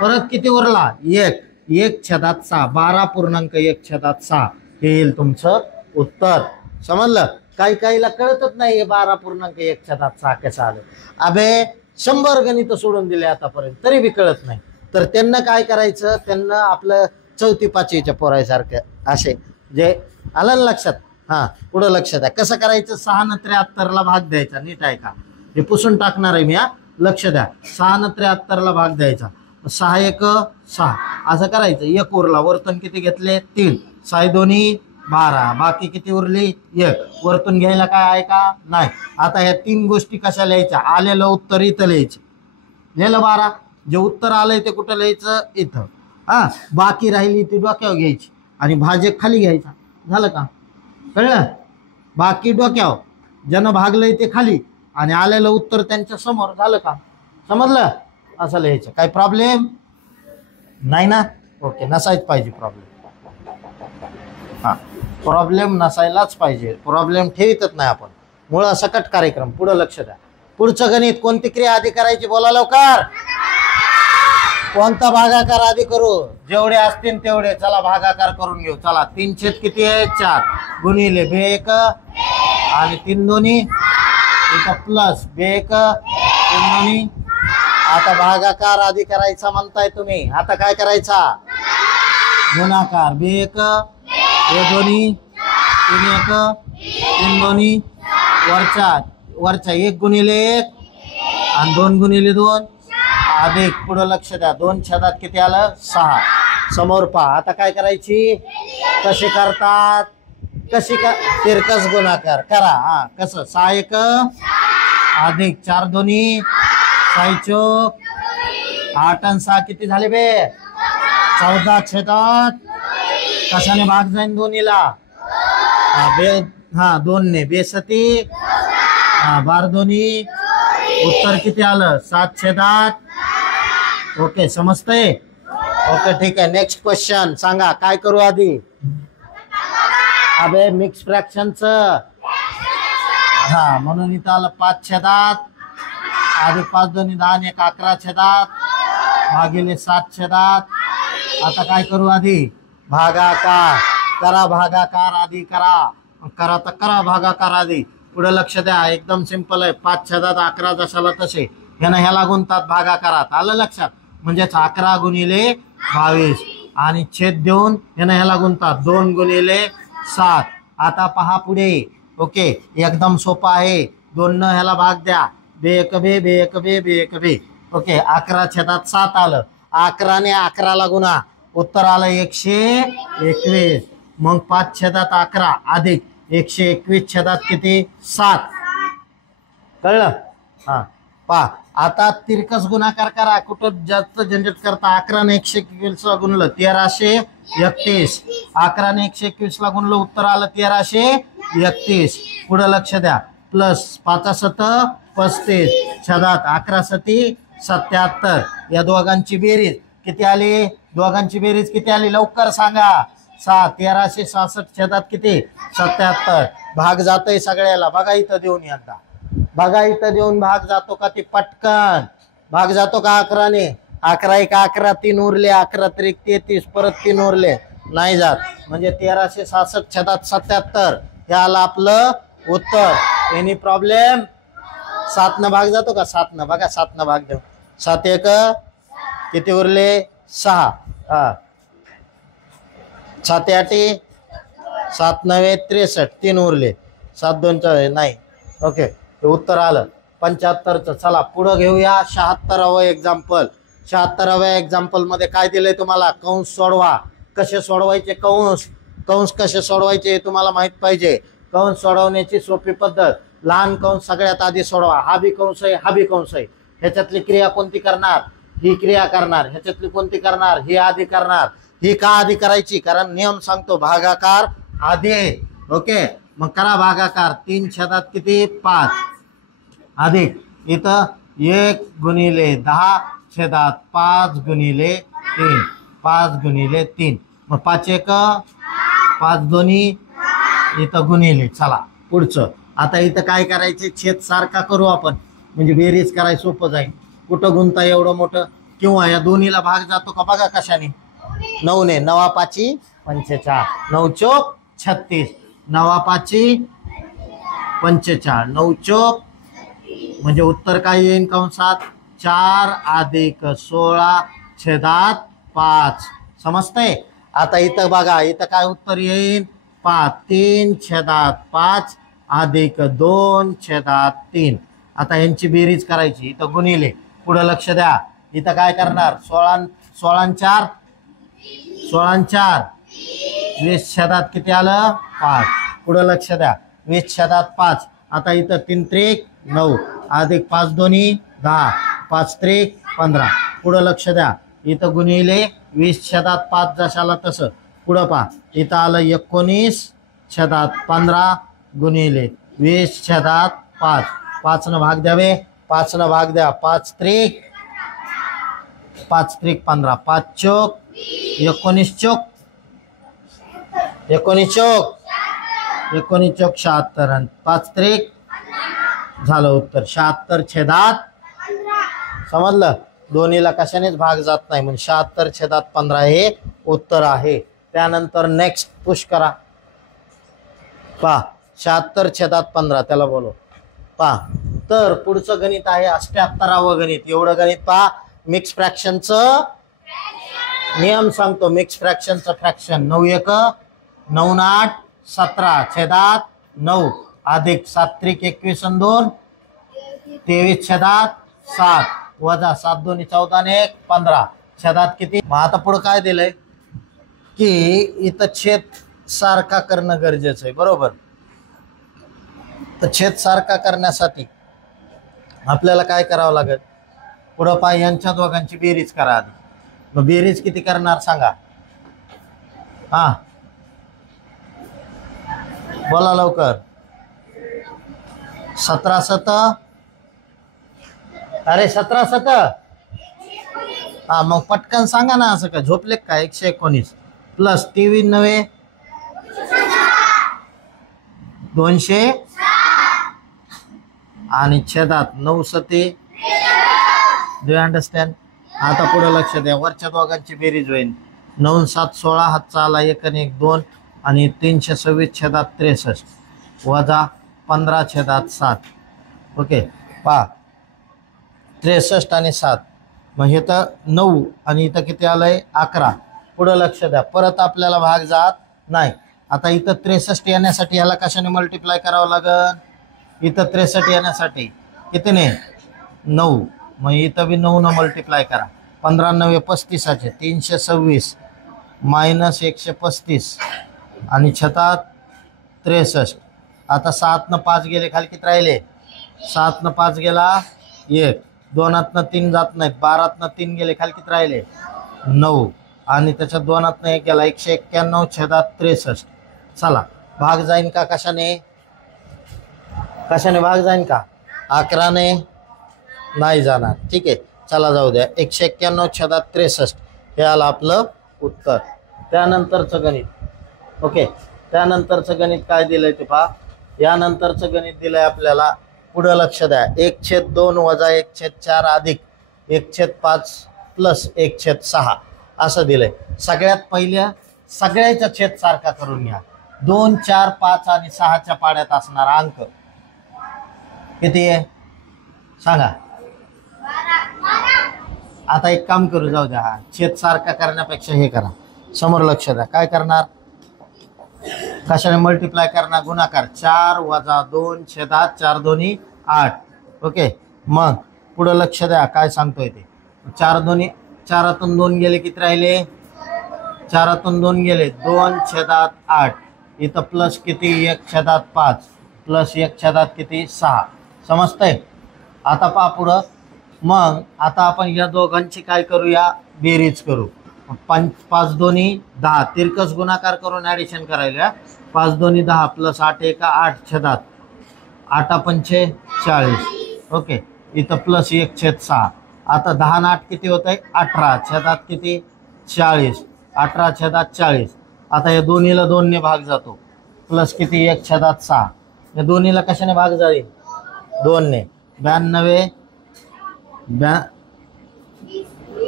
परत किती उरला? 1. 1 छेदात 6. 12.1 छेदात 6 हे येईल तुमचं उत्तर. समजलं? काही काहीला कळतच नाही 12.1 छेदात 6 कसं आलं. अबे 100 गणित सोडून दिले आतापर्यंत तरी बी कळत नाही. तर त्यांना काय करायचं? त्यांना आपलं 4थी 5वीच्या पोरायसारखं असे जे आलं ना लक्षात? हा, पुढं लक्षात आहे. कसं करायचं? 6 न 73ला भाग द्यायचा. नीट आहे का? हे पुसून टाकणार आहे मी. हा, लक्ष द्या. 6 न 73ला भाग द्यायचा. 6 1 6 असं करायचं. 1 उरला. वरतून किती घेतले? 3. 6 दोन्ही 12. बाकी किती उरली? 1. वरतून घ्यायला काय आहे का? नाही. आता ह्या 3 गोष्टी कशा लिहायच्या? आलेलं उत्तर इथं लिहायचं. लिहिलं 12. जे उत्तर आलंय ते कुठं लिहायचं? इथं. हा, बाकी राहिली ती डोक्यावर घ्यायची आणि भाजक खाली घ्यायचा. झालं का? कळलं? बाकी डोक्यावर, ज्यानं भागलंय ते खाली आणि आलेलं उत्तर त्यांच्या समोर. झालं का? समजलं? असं लिहायचं. काही प्रॉब्लेम नाही ना? ओके. नसायच पाहिजे प्रॉब्लेम. हा, प्रॉब्लेम नसायलाच पाहिजे. प्रॉब्लेम ठेवतच नाही आपण. मुळा सकट कार्यक्रम. पुढं लक्ष द्या. पुढचं गणित कोणती क्रिया आधी करायची? बोला लवकर. कोणता भागाकार आधी करू? जेवढे असतील तेवढे. चला भागाकार करून घेऊ. चला. 3 छेद किती आहे? 4 गुणिले 2 1 आणि 3 दोन्ही इथं प्लस 2 1 दोन्ही. आता भागाकार आधी करायचा म्हणताय तुम्ही, आता काय करायचा? गुणाकार. बे एक बे दोन्ही तीन एक तीन दोन्ही वरच्या 1 गुणिले 1 आणि 2 गुणिले 2 अधिक पुढे लक्ष द्या 2 छेदात किती आलं? 6. समोर पहा. आता काय करायची? कशी करतात? तिरकस गुणाकार करा. हा कसं? 6 1 अधिक 4 दोन्ही 6 चोक 8 आणि 6 किती झाले बे? 14 छेदात कशाने भाग जाईन दोन्हीला? हा 2 ने. बेसती 12 दोन्ही. उत्तर किती आलं? 7 छेदात. ओके समजतंय? ओके ठीक आहे. नेक्स्ट क्वेश्चन सांगा. काय करू आधी? अबे मिक्स फ्रॅक्शनच. हा म्हणून इथं आलं 5 छेदात अधिक 5 दोन्ही 10 आणि 1 11 छेदात भागिले 7 छेदात. आता काय करू आधी? भागाकार करा. भागाकार आधी करा तर करा भागाकार आधी. पुढे लक्ष द्या. एकदम सिंपल आहे. 5 छेदात 11 जशाला तसे ह्यानं ह्याला गुणतात भागाकारात. आलं लक्षात? म्हणजेच 11 गुणिले 22 आणि छेद देऊन ह्यानं ह्याला गुणतात 2 गुणिले 7. आता पहा पुढे. ओके एकदम सोपा आहे. 2 न ह्याला भाग द्या. बे एक बे बे एक बे बे एक बे. ओके 11 छेदात 7 आलं. 11 ने 11 ला गुणा. उत्तर आलं 121. मग 5 छेदात 11 अधिक 121 छेदात किती? 7. कळलं? हा पहा. आता तिरकस गुणाकार करा. कुठं जास्त झंझट करता. 11 ने 121 ला गुणलं 1331. 11 ने 121 ला गुणलं उत्तर आलं 1331. पुढे लक्ष द्या. प्लस 5 7 35 छेदात 11 सती 77. या दोघांची बेरीज किती आली? दोघांची बेरीज किती आली? लवकर सांगा. 1366 छेदात किती? 77. भाग जातोय सगळ्याला. बघा इथं देऊन एकदा. बघा इथं देऊन भाग जातो का? ते पटकन भाग जातो का? 11 ने. 11 1 11 3 उरले. 11 3 33 परत 3 उरले. नाही जात. म्हणजे 1366 छेदात 77 हे आलं आपलं उत्तर. Any problem? 7 न भाग जातो का? 7 न. बघा 7 न भाग देऊ. 7 1 किती उरले? 6. हा 7 8 7 9 63 3 उरले. 7 2 नाही. ओके उत्तर आलं 75चं. चला पुढं घेऊया 76वे एक्झाम्पल. 76व्या एक्झाम्पल मध्ये काय दिलंय तुम्हाला? कंस सोडवा. कसे सोडवायचे कंस? कंस कसे सोडवायचे हे तुम्हाला माहित पाहिजे. कंस सोडवण्याची सोपी पद्धत. लहान कंस सगळ्यात आधी सोडवा. हा बी कंस आहे हा बी कंस आहे. ह्याच्यातली क्रिया कोणती करणार? ही क्रिया करणार. ह्याच्यातली कोणती करणार? ही आधी करणार. ही का आधी करायची? कारण नियम सांगतो भागाकार आधी आहे. ओके मग करा भागाकार. 3 छेदात किती? 5 अधिक इथं 1 गुणिले 10 छेदात 5 गुणिले 3 5 गुणिले 3. मग 5 1 5 दोन्ही इथं गुणिले. चला पुढचं. आता इथं काय करायचे? छेद सारखा करू आपण. म्हणजे बेरीज करायला सोपं जाईल. कुठं गुंता एवढं मोठं? किंवा या दोन्हीला भाग जातो का? बघा कशाने? 9 ने. 9 5 45 9 चोक 36 9 5 45 9 चोक म्हणजे उत्तर काय येईल कंसात? 4 अधिक 16 छेदात 5. समजतंय? आता इथं बघा. इथं काय उत्तर येईल? 5 3 छेदात 5 अधिक 2 छेदात 3. आता यांची बेरीज करायची. इथं गुणिले. पुढे लक्ष द्या. इथं काय करणार? 16 4 20 छेदात किती आलं? 5. पुढे लक्ष द्या. 20 छेदात 5. आता इथं 3 3 9 अधिक 5 दोन्ही 10 5 3 15. पुढे लक्ष द्या. इथं गुणिले 20 छेदात 5 जशाला तसं. पुढं पहा. इथं आलं 19 छेदात 15 गुणिले 20 छेदात 5. 5 न भाग द्यावे. 5 न भाग द्या. 5 3 15 5 चोक 19 चोक 19 चोक 19 चोक 76 आणि 5 3 झालं उत्तर 76 छेदात. समजलं? दोन्हीला कशानेच भाग जात नाही म्हणून 76 छेदात 15 हे उत्तर आहे. त्यानंतर नेक्स्ट पुश करा. पहा 76 छेदात 15 त्याला बोलो. पहा तर पुढचं गणित आहे 78वा गणित. एवढं गणित पहा. मिक्स फ्रॅक्शनचं नियम सांगतो. मिक्स फ्रॅक्शनचं फ्रॅक्शन 9 1 9 8 17 छेदात 9 अधिक 7 त्रिक 21 आणि 2 23 छेदात 7 वजा 7 2 14 आणि 1 15 छेदात किती. मग आता पुढे काय दिलंय की इथं छेद सारखा करणं गरजेचं आहे, बरोबर. तर छेद सारखा करण्यासाठी आपल्याला काय करावं लागेल. पुढं पाय यांच्या दोघांची बेरीज करा आधी. मग बेरीज किती करणार सांगा. हा बोला लवकर. 17 7 अरे 17 7 हा मग पटकन सांगा ना. असं का झोपले का. 119 प्लस 23 9 200 आणि छेदात 9 7 डू यू अंडरस्टँड. आता पुढे लक्ष द्या. वरच्या दोघांची बेरीज होईल. 9 7 16 हातचा आला 1 आणि 1 2 आणि 326 छेदात 63 वजा 15 छेदात 7. ओके पहा 63 आणि 7 मग हे तर 9 आणि इथं किती आलंय 11. पुढं लक्ष द्या. परत आपल्याला भाग जात नाही. आता इथं 63 येण्यासाठी याला कशाने मल्टिप्लाय करावं लागेल. इथं 63 येण्यासाठी कितीने 9. मग इथं बी 9 न मल्टिप्लाय करा. 15 9 35 326 मायनस 135 आणि छतात 63. आता 7 न 5 गेले खाली किती राहिले. 7 न 5 गेला 1 2 3 जात नाहीत. 12 3 गेले खाली किती राहिले 9 आणि त्याच्यात 2 1 गेला 191 छेदात 63. चला भाग जाईन का कशाने. कशाने भाग जाईन का 11 ने नाही जाणार. ठीक आहे चला जाऊ द्या. 191 छेदात 63 हे आलं आपलं उत्तर. त्यानंतरचं गणित. ओके त्यानंतरचं गणित काय दिलंय ते पहा. यानंतरचं गणित दिलंय आपल्याला. पुढं लक्ष द्या. 1/2 वजा 1/4 अधिक 1/5 प्लस 1/6 असं दिलंय. सगळ्यात पहिल्या सगळ्याचा छेद सारखा करून घ्या. 2 4 5 आणि 6च्या पाड्यात असणारा अंक किती आहे सांगा. आता एक काम करू जाऊ द्या. हा छेद सारखा करण्यापेक्षा हे करा. समोर लक्ष द्या. काय करणार कशाने मल्टिप्लाय करणार गुणाकार. 4 वजा 2 छेदात 4 2 8. ओके मग पुढं लक्ष द्या काय सांगतोय ते. 4 2 4तून 2 गेले किती राहिले. 4तून 2 गेले 2 छेदात 8. इथं प्लस किती 1 छेदात 5 प्लस 1 छेदात किती 6. समजतंय. आता पहा पुढं. मग आता आपण या दोघांची काय करूया बेरीज करू. 5 2 10 तिरकस गुणाकार करून ॲडिशन करायला. 5 2 10 प्लस 8 1 8 छेदात 8 पंचे 40. ओके इथं प्लस 1/6. आता 10 आणि 8 किती होत आहे 18 छेदात किती 40. 18 छेदात 40. आता या दोन्हीला 2 ने भाग जातो. प्लस किती 1/6. या दोन्हीला कशाने भाग जाईल 2 ने. 92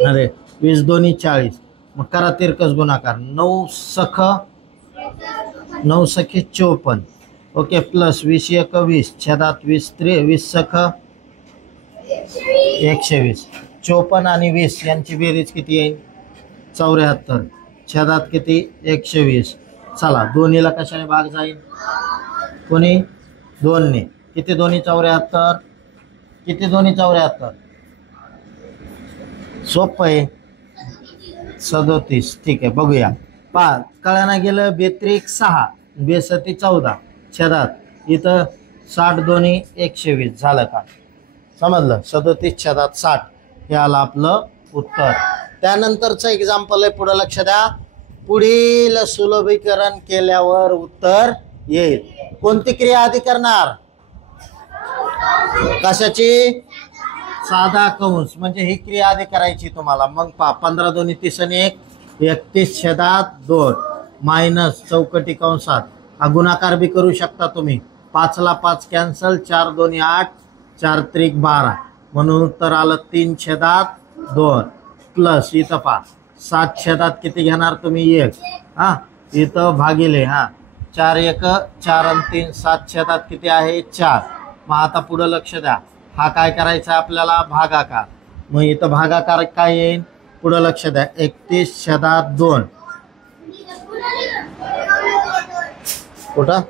अरे 20 2 40. मग करा तिरकस गुणाकार. 9 सखे 54. ओके प्लस 20 1 20 छेदात 20 20 सख 120. 54 आणि 20 यांची बेरीज किती येईल 74 छेदात किती 120. चला दोन्हीला कशाने भाग जाईल कोणी 2 ने. किती दोन्ही 74 किती दोन्ही 74 सोपं आहे 37. ठीक आहे बघूया. 5 कळायला गेलं 32 6 62 14 छेदात इथं 60 2 120 झालं का समजलं. 37 छेदात 60 हे आलं आपलं उत्तर. त्यानंतरचं एक्झाम्पल आहे. पुढे लक्ष द्या. पुढील सुलभीकरण केल्यावर उत्तर येईल. कोणती क्रिया आधी करणार कशाची साधा कंस म्हणजे ही क्रिया आधी करायची तुम्हाला. मग 15 2 30 आणि 1 31 छेदात 2 मायनस चौकटी कंसात. हा गुणाकार बी करू शकता तुम्ही. 5 ला 5 कॅन्सल 4 2 8 4 त्रिक 12 म्हणून उत्तर आलं 3 छेदात 2 प्लस इथं 5 7 छेदात किती घेणार तुम्ही 1 हा इथं भागिले 4 1 4 आणि 3 7 छेदात किती आहे 4 मग आता पुढं लक्ष द्या, हा काय करायचा आपल्याला भागाकार. मग इथं भागाकार काय येईल, पुढं लक्ष द्या, 31/2. कुठं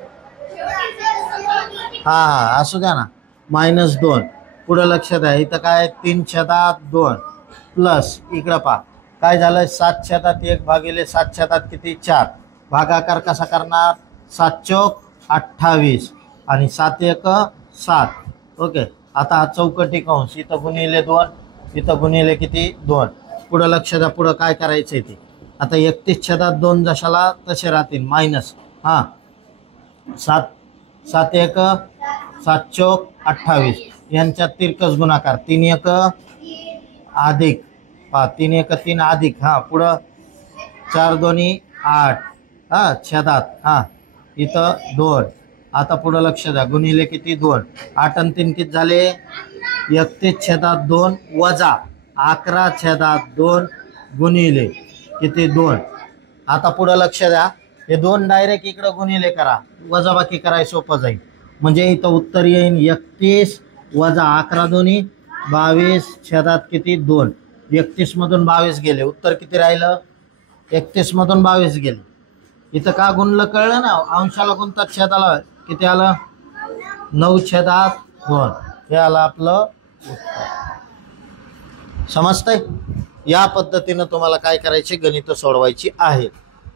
हा असू द्या ना, -2. पुढं लक्ष द्या, इथं काय 3/2 प्लस इकडं पहा काय झालं, 7/1 भागिले 7 किती 4. भागाकार कसा करणार, 7 चौक 28 आणि 7 एक 7. ओके. आता हा चौकटी कंस, इथं गुणिले 2, इथं गुणिले किती 2. पुढं लक्ष द्या, पुढं काय करायचं ते. आता 31/2 जशाला तसे राहतील मायनस. हा 7 एक 7 चौक 28 यांच्यात तिरकस गुणाकार, 3 एक अधिक 3 एक 3 अधिक. हा पुढं 4 दोन्ही 8. हा छेदात इथं 2. आता पुढं लक्ष द्या, गुणिले किती 2. 8 आणि 3 किती झाले, 31/2 वजा 11/2 गुणिले किती 2. आता पुढं लक्ष द्या, हे 2 डायरेक्ट इकडं गुणिले करा, वजाबाकी करायला सोपं जाईल. म्हणजे इथं उत्तर येईल 31 वजा 11 दोन्ही 22 किती 2. 31 मधून 22 गेले, उत्तर किती राहिलं, 31 मधून 22 गेले. इथं का गुणलं कळलं ना, अंशाला गुणतात छेदाला किती आलं, 9/2. हे आलं आपलं उत्तर. समजतंय. या पद्धतीनं तुम्हाला काय करायचे, गणित सोडवायची आहेत.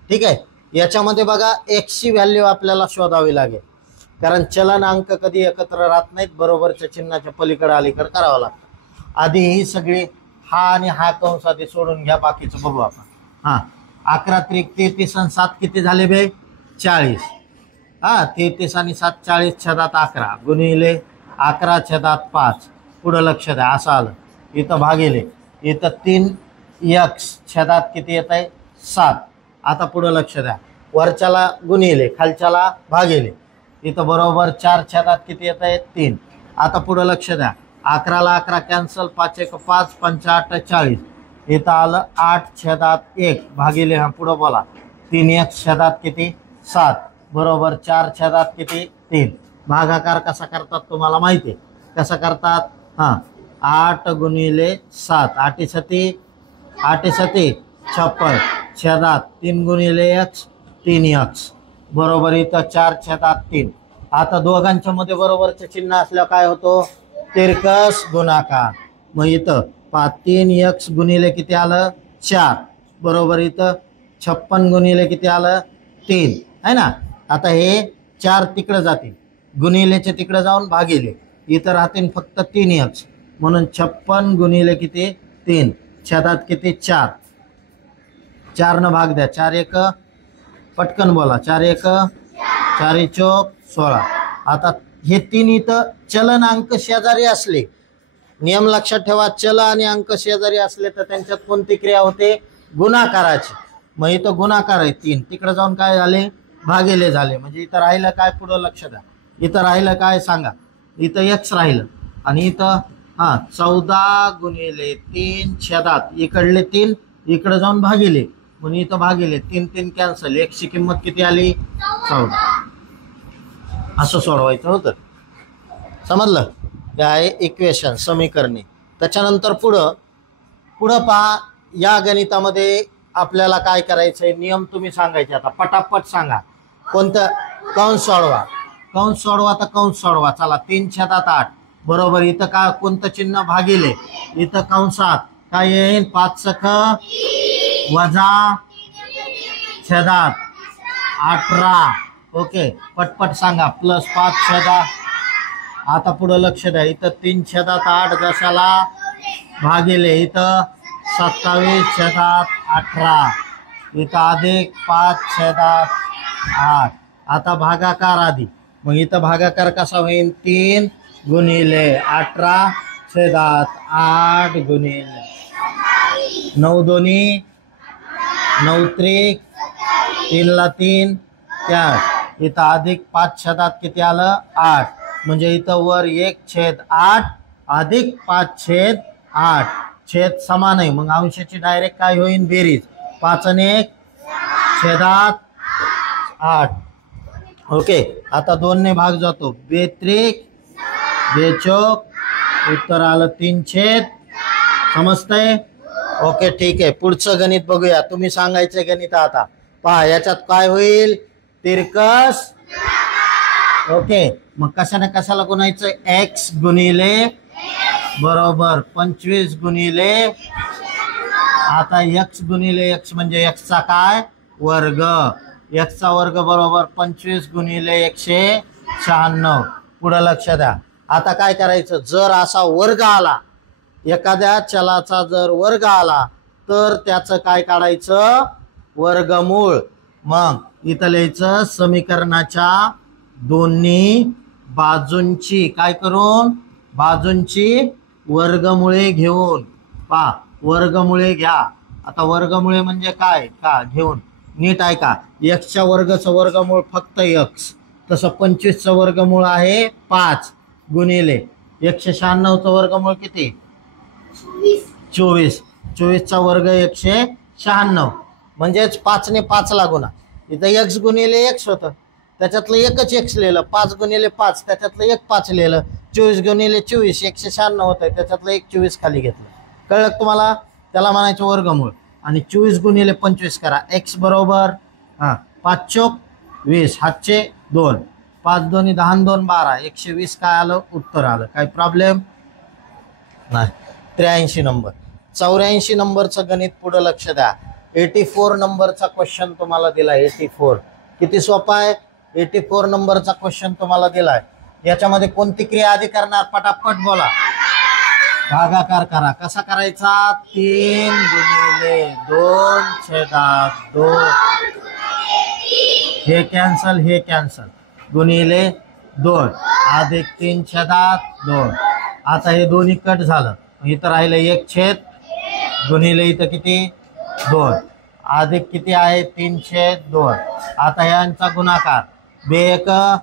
ठीक आहे. याच्यामध्ये बघा एक्सची व्हॅल्यू आपल्याला शोधावी लागेल, कारण चलन अंक कधी एकत्र राहत नाहीत, बरोबरच्या चिन्हाच्या पलीकडे अलीकडे करावं लागतं. आधी ही सगळी हा आणि हा कंस आधी सोडून घ्या, बाकीचं बघू आपण. 11 त्रिक 33 आणि 7 किती झाले बे 40. 33 आणि 7 40/11 गुणिले 11/5. पुढं लक्ष द्या, असं आलं. इथं भागिले, इथं 3x किती येत आहे 7. आता पुढं लक्ष द्या, वरच्याला गुणिले खालच्याला भागिले, इथं बरोबर 4 किती येत आहे 3. आता पुढं लक्ष द्या, 11ला 11 कॅन्सल, 5 एक 5 5 8 40. इथं आलं 8/1 भागिले, हा पुढं बोला 3x किती 7 बरोबर 4 किती 3. भागाकार कसा करतात तुम्हाला माहिती आहे, कसा करतात. 8 गुणिले 7 8 7 56 3 गुणिले x 3x बरोबर इथं 4/3. आता दोघांच्या मध्ये बरोबरचं चिन्ह असल्यावर काय होतो, तिरकस गुणाकार. मग इथं 3x गुणिले किती आलं 4 बरोबर इथं 56 गुणिले किती आलं 3 आहे ना. आता हे 4 तिकडे जातील, गुणिलेचे तिकडे जाऊन भागिले, इथं राहतील फक्त 3x म्हणून 56 गुणिले किती 3 छेदात किती 4. 4 न भाग द्या, 4 एक पटकन बोला, 4 एक 4 चौक 16. आता हे 3 इथं चलन अंक शेजारी असले, नियम लक्षात ठेवा, चल आणि अंक शेजारी असले तर त्यांच्यात कोणती क्रिया होते, गुणाकाराची. मग इथं गुणाकार आहे 3, तिकडे जाऊन काय झाले भागिले झाले. म्हणजे इथं राहिलं काय, पुढं लक्ष द्या, इथं राहिलं काय सांगा, इथं x राहिलं आणि इथं 14 गुणिले 3 छेदात इकडले 3 इकडे जाऊन भागिले, म्हणून इथं भागिले 3 3 कॅन्सल, x ची किंमत किती आली 14. असं सोडवायचं होतं. समजलं. हे आहे इक्वेशन, समीकरणे. त्याच्यानंतर पुढं पहा, या गणितामध्ये आपल्याला काय करायचंय, नियम तुम्ही सांगायचे. आता पटापट सांगा, कोणतं कंस सोडवा तर कंस सोडवा. चला 3/8 बरोबर इथं काय कोणतं चिन्ह भागिले, इथं कंसात काय येईल 5 वजा छेदात 18. ओके पटपट सांगा, प्लस 5/. आता पुढं लक्ष द्या, इथं 3/8 जशाला भागिले, इथं 27/18 इथं अधिक 5/8. आता भागाकार आधी, मग इथं भागाकार कसा होईल, 3 गुणिले 18/8 गुणिले 9 दोन्ही 9 त्रिक 3 ला 3 4. इथं अधिक 5/8 किती आलं 8. म्हणजे इथं वर 1/8 अधिक 5/8 छेद समान आहे, मग अंशाची डायरेक्ट काय होईल बेरीज, 5 आणि 1/8. ओके. आता 2 ने भाग जातो, 2 त्रिक बेचोक उत्तर आलं 3/4. समजतंय? ओके ठीक आहे. पुढचं गणित बघूया. तुम्ही सांगायचंय गणित आता. पहा याच्यात काय होईल? तिरकस. ओके मग कशाने कशाला गुणायचं? x गुणिले बरोबर 25 गुणिले आता x गुणिले x म्हणजे x चा काय वर्ग. x चा वर्ग बरोबर 25 गुणिले 196. पुढे लक्ष द्या. आता काय करायचं? जर असा वर्ग आला, एखाद्या चलाचा जर वर्ग आला तर त्याचं काय काढायचं? वर्गमूळ. मग इथं लिहायचं समीकरणाच्या दोन्ही बाजूंची काय करून? बाजूंची वर्गमुळे घेऊन. पहा वर्गमुळे घ्या. आता वर्गमुळे म्हणजे काय का घेऊन नीट ऐका. एक्सच्या वर्गाचं वर्गमूळ फक्त x. तसं 25चं वर्गमूळ आहे 5 गुणिले 196चं वर्गमूळ किती? 24. 24चा वर्ग 196 म्हणजेच 5 ने 5 ला गुणा. इथं x गुणिले x होतं, त्याच्यातलं एकच x लिहिलं. 5 गुणिले 5 त्याच्यातलं एक 5 लिहिलं. 24 गुणिले 24 196 होतं, त्याच्यातलं एक 24 खाली घेतलं. कळलं तुम्हाला? त्याला म्हणायचं वर्गमूळ. आणि 24 गुणिले 25 करा. x बरोबर 5 चोक 20 हातचे 2 5 दोन्ही 10 2 12 120 काय आलं? उत्तर आलं. काही प्रॉब्लेम नाही. 83 नंबर. 84 नंबरचं गणित पुढे लक्ष द्या. 84 नंबरचा क्वेश्चन तुम्हाला दिलाय. 84 किती सोपा आहे? 84 नंबरचा क्वेश्चन तुम्हाला दिलाय. याच्यामध्ये कोणती क्रिया आधी करणार? पटापट बोला. भागाकार करा. कसा करायचा? 3 गुणिले 2/2. हे कॅन्सल हे कॅन्सल. गुणिले 2 अधिक 3/2. आता हे दोन्ही कट झालं. इथं राहिलं 1 गुणिले इथं किती 2 अधिक किती आहे 3/2. आता यांचा गुणाकार 2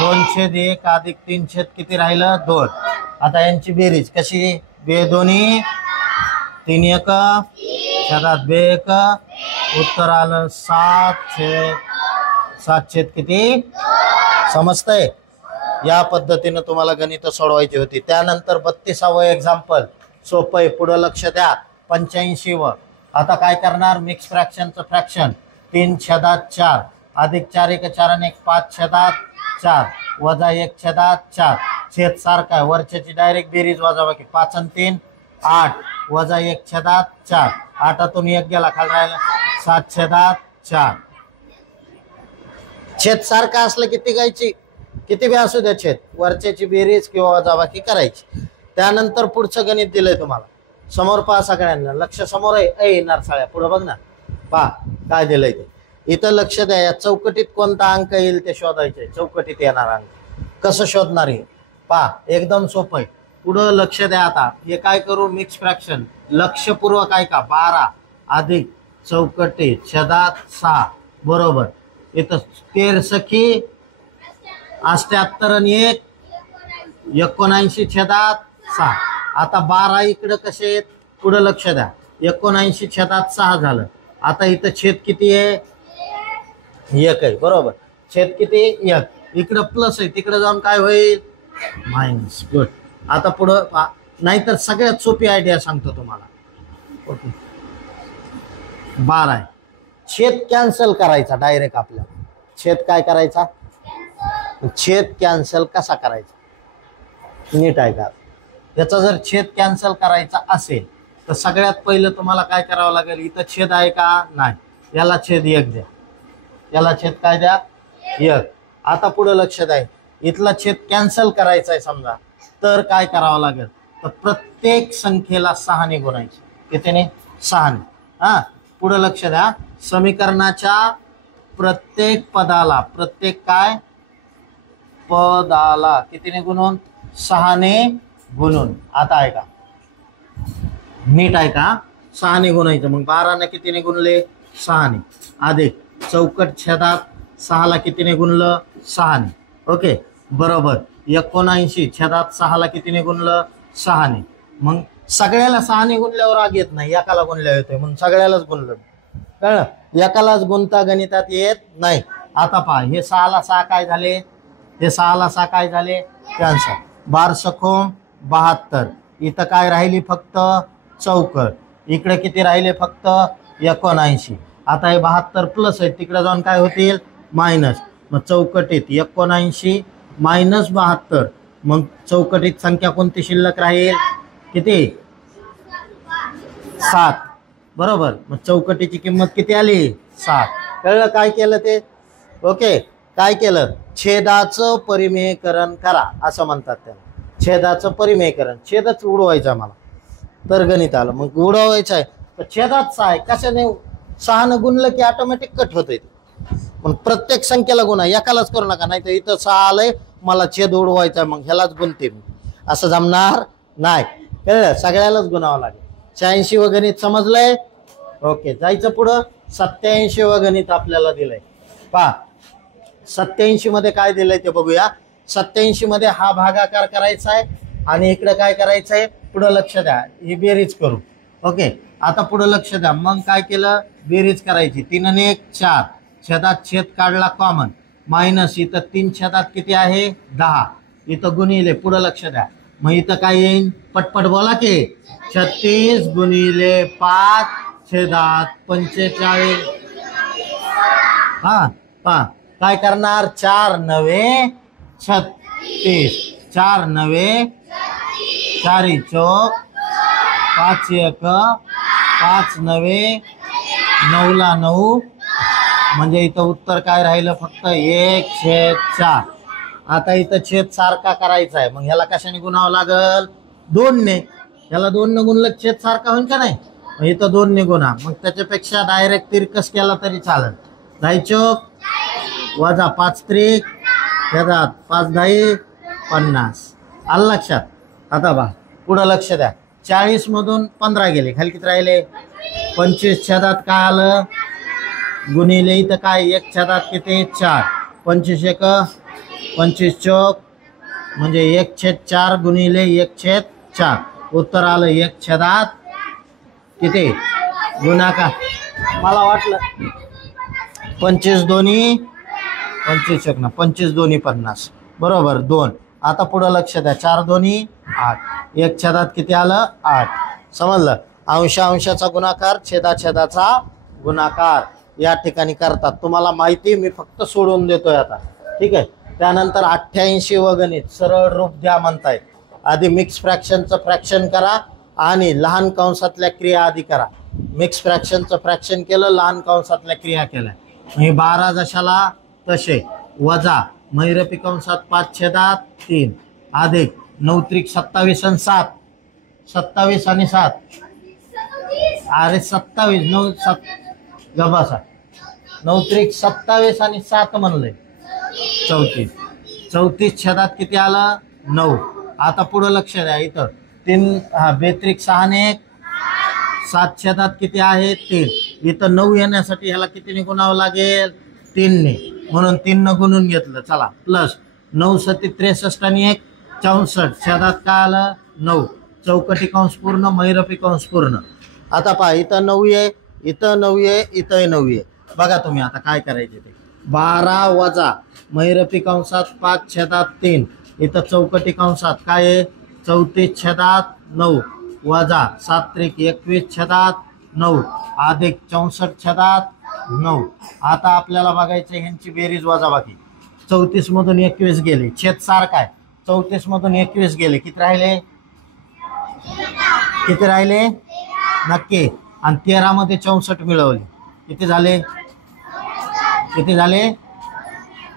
2/1 अधिक 3 किती राहिलं 2. आता यांची बेरीज कशी? 2 दोन्ही 3 1 छेदात 2 1 उत्तर आलं 7/7 किती? समजतंय? या पद्धतीने तुम्हाला गणित सोडवायची होती. त्यानंतर 32वा एक्झाम्पल सोपं आहे. पुढे लक्ष द्या. 85 आता काय करणार? मिक्स फ्रॅक्शनचं फ्रॅक्शन 3/4 अधिक 4 1 4 आणि 1 5/4 वजा 1/4. छेद सारखा आहे. वरच्याची डायरेक्ट बेरीज वजा बाकी 5 आणि 3 8 वजा 1/4. 8तून 1 गेला खाली राहिला 7/4. छेद सारखा असलं किती गायची किती बी असू द्या छेद वरच्याची बेरीज किंवा वजाबाकी करायची. त्यानंतर पुढचं गणित दिलंय तुम्हाला. समोर पहा सगळ्यांना. लक्ष समोर आहे. नरसाळ्या पुढे बघ ना. पहा काय दिलंय ते. इथं लक्ष द्या. या चौकटीत कोणता अंक येईल ते शोधायचे. चौकटीत येणार अंक कसं शोधणार आहे? पहा एकदम सोपं आहे. पुढं लक्ष द्या. आता हे काय करू? मिक्स फ्रॅक्शन लक्षपूर्वक ऐका. 12 अधिक चौकटी छेदात 6 बरोबर. इथं 13 सखी 78 आणि 1 79 छेदात 6. आता 12 इकडं कसे आहेत? पुढं लक्ष द्या. 79 छेदात 6 झालं. आता इथं छेद किती आहे? 1 आहे बरोबर. छेद किती? 1. इकडं प्लस आहे, तिकडे जाऊन काय होईल? मायनस. गुड. आता पुढं नाहीतर सगळ्यात सोपी आयडिया सांगतो तुम्हाला. ओके 12 आहे. छेद कॅन्सल करायचा डायरेक्ट. आपल्याला छेद काय करायचा? छेद कॅन्सल कसा करायचा नीट आहे का? याचा जर छेद कॅन्सल करायचा असेल तर सगळ्यात पहिलं तुम्हाला काय करावं लागेल? इथं छेद आहे का? नाही. याला छेद 1 द्या. याला छेद काय द्या? 1. आता पुढे लक्ष द्या. इथला छेद कॅन्सल करायचा आहे समजा तर काय करावं लागेल? तर प्रत्येक संख्येला 6 ने गुणायचे. कितीने? 6 ने. पुढे लक्ष द्या. समीकरणाच्या प्रत्येक पदाला प्रत्येक काय पदाला कितीने गुणून? 6 ने गुणून. आता आहे का नीट आहे का? 6 ने गुणायचं. मग 12 ने कितीने गुणले? 6 ने. अधिक चौकट छेदात 6 ला कितीने गुणलं? 6 ने. ओके बरोबर. 79 छेदात 6 ला कितीने गुणलं? 6 ने. मग सगळ्याला 6 ने गुणल्यावर राग येत नाही. एकाला गुणल्या येतोय म्हणून सगळ्यालाच गुणलं. कळलं? एकालाच गुणता गणितात येत नाही. आता पहा हे 6 ला 6 काय झाले? हे 6 ला 6 काय झाले? कॅन्सल. 12 72. इथं काय राहिली फक्त चौकट. इकडे किती राहिले फक्त 79. आता हे 72 प्लस आहे, तिकडे जाऊन काय होतील मायनस. मग चौकटीत 79 मायनस 72. मग चौकटीत संख्या कोणती शिल्लक राहील किती 7 बरोबर. मग चौकटीची किंमत किती आली 7. कळलं काय केलं ते. ओके काय केलं छेदाचं परिमेयकरण करा असं म्हणतात त्याला. छेदाचं परिमेयकरण. छेदच उडवायचा मला तर गणित आलं. मग उडवायचं आहे तर छेदात 6 आहे. कशाने 6 गुणलं की ऑटोमॅटिक कट होतंय. पण प्रत्येक संख्येला गुणा एकालाच करू नका, नाही तर इथं 6 आलंय मला छेद उडवायचा मग ह्यालाच गुणते मी, असं जमणार नाही. कळलं सगळ्यालाच गुणावं लागेल. 86 व गणित समजलंय. ओके जायचं पुढं. 87 व गणित आपल्याला दिलंय. पहा 87 मध्ये काय दिलंय ते बघूया. 87 मध्ये हा भागाकार करायचा आहे आणि इकडे काय करायचं आहे पुढं लक्ष द्या. ही बेरीज करू. ओके आता पुढं लक्ष द्या. मग काय केलं बेरीज करायची. 3 आणि 1 4. छेदात छेद काढला कॉमन मायनस. इथं 3 छेदात किती आहे 10. इथं गुणिले पुढं लक्ष द्या. मग इथं काय येईल पटपट बोला की 36 गुणिले 5 छेदात 45. हा पहा काय करणार 4 9 36. 4 9 4 चौक 5 1 5 9 9 ला 9. म्हणजे इथं उत्तर काय राहिलं फक्त 1/4. आता इथं छेद सारखा करायचा आहे. मग ह्याला कशाने गुणावं लागल 2 ने. ह्याला 2 ने गुणलं छेद सारखा होईल का नाही. मग इथं 2 ने गुणा. मग त्याच्यापेक्षा डायरेक्ट तिरकस केला तरी चालेल. 10 चौक वजा 5 त्रिक छेदात 5 10 50. आलं लक्षात. आता बा पुढं लक्ष द्या. 40 मधून 15 गेले खाली किती राहिले 25. छेदात काय आलं गुणिले इथं काय 1 छेदात किती 4. 25 1 25 चौक म्हणजे 1/4 गुणिले 1/4. उत्तर आलं 1 छेदात किती गुणाकार. मला वाटलं 25 दोन्ही 25 1 25 दोन्ही 50 बरोबर 2. आता पुढं लक्ष द्या. 4 दोन्ही 8. 1 छेदात किती आलं 8. समजलं. अंशाचा गुणाकार छेदाचा गुणाकार या ठिकाणी करतात. तुम्हाला माहिती मी फक्त सोडून देतोय आता. ठीक आहे. त्यानंतर 88 व गणित सरळ रूप द्या म्हणतायत. आधी मिक्स फ्रॅक्शनचं फ्रॅक्शन करा आणि लहान कंसातल्या क्रिया आधी करा. मिक्स फ्रॅक्शनचं फ्रॅक्शन केलं लहान कंसातल्या क्रिया केल्या. हे 12 जशाला तसे वजा महिरपी कंसात 5 छेदात 3 अधिक 9 त्रिक 27 आणि 7. 27 आणि 7 अरे 27 9 7 गबासा 9 त्रिक 27 आणि 7 म्हणलंय 34. 34 छेदात किती आलं 9. आता पुढं लक्ष द्या. इथं 3 बेत्रिक 6 आणि 1 7 छेदात किती आहे 3. इथं 9 येण्यासाठी ह्याला कितीने गुणावं लागेल 3 ने. म्हणून 3 न गुणून घेतलं. चला प्लस 9 7 63 आणि 1 64. छेदात काय आलं 9. चौकटी कंस पूर्ण महिरपी कंस पूर्ण. आता पहा इथं 9 आहे इथं 9 आहे इथं 9 आहे. बघा तुम्ही आता काय करायचे ते 12 वजा महिरपी कंसात 5 छेदात 3. इथं चौकटी कंसात काय आहे 34 छेदात 9 वजा 7 त्रिक 21 छेदात 9 अधिक 64 छेदात 9. आता आपल्याला बघायचं ह्यांची बेरीज वजा बाकी. 34 मधून 21 गेले छेद सारखा आहे. 34 मधून 21 गेले किती राहिले नक्की. आणि 13 मध्ये 64 मिळवले किती झाले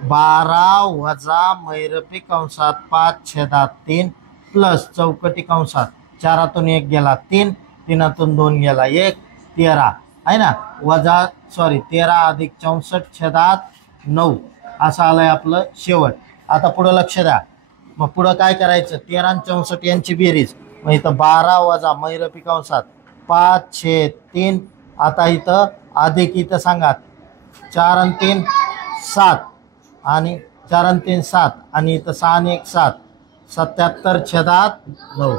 12 वजा महिरपी कंसात 5 छेदात 3 प्लस चौकटी कंसात 4तून 1 गेला 3 3तून 2 गेला 1 13 आहे ना वजा 13 अधिक 64 छेदात 9 असं आलंय आपलं शेवट. आता पुढं लक्ष द्या. मग पुढं काय करायचं 13 आणि 64 यांची बेरीज. मग इथं 12 वजा महिरपी कंसात 5/3. आता इथं अधिक इथं सांगा 4 आणि 3 7 आणि 4 आणि 3 7 आणि इथं 6 आणि 1 7 77 छेदात 9.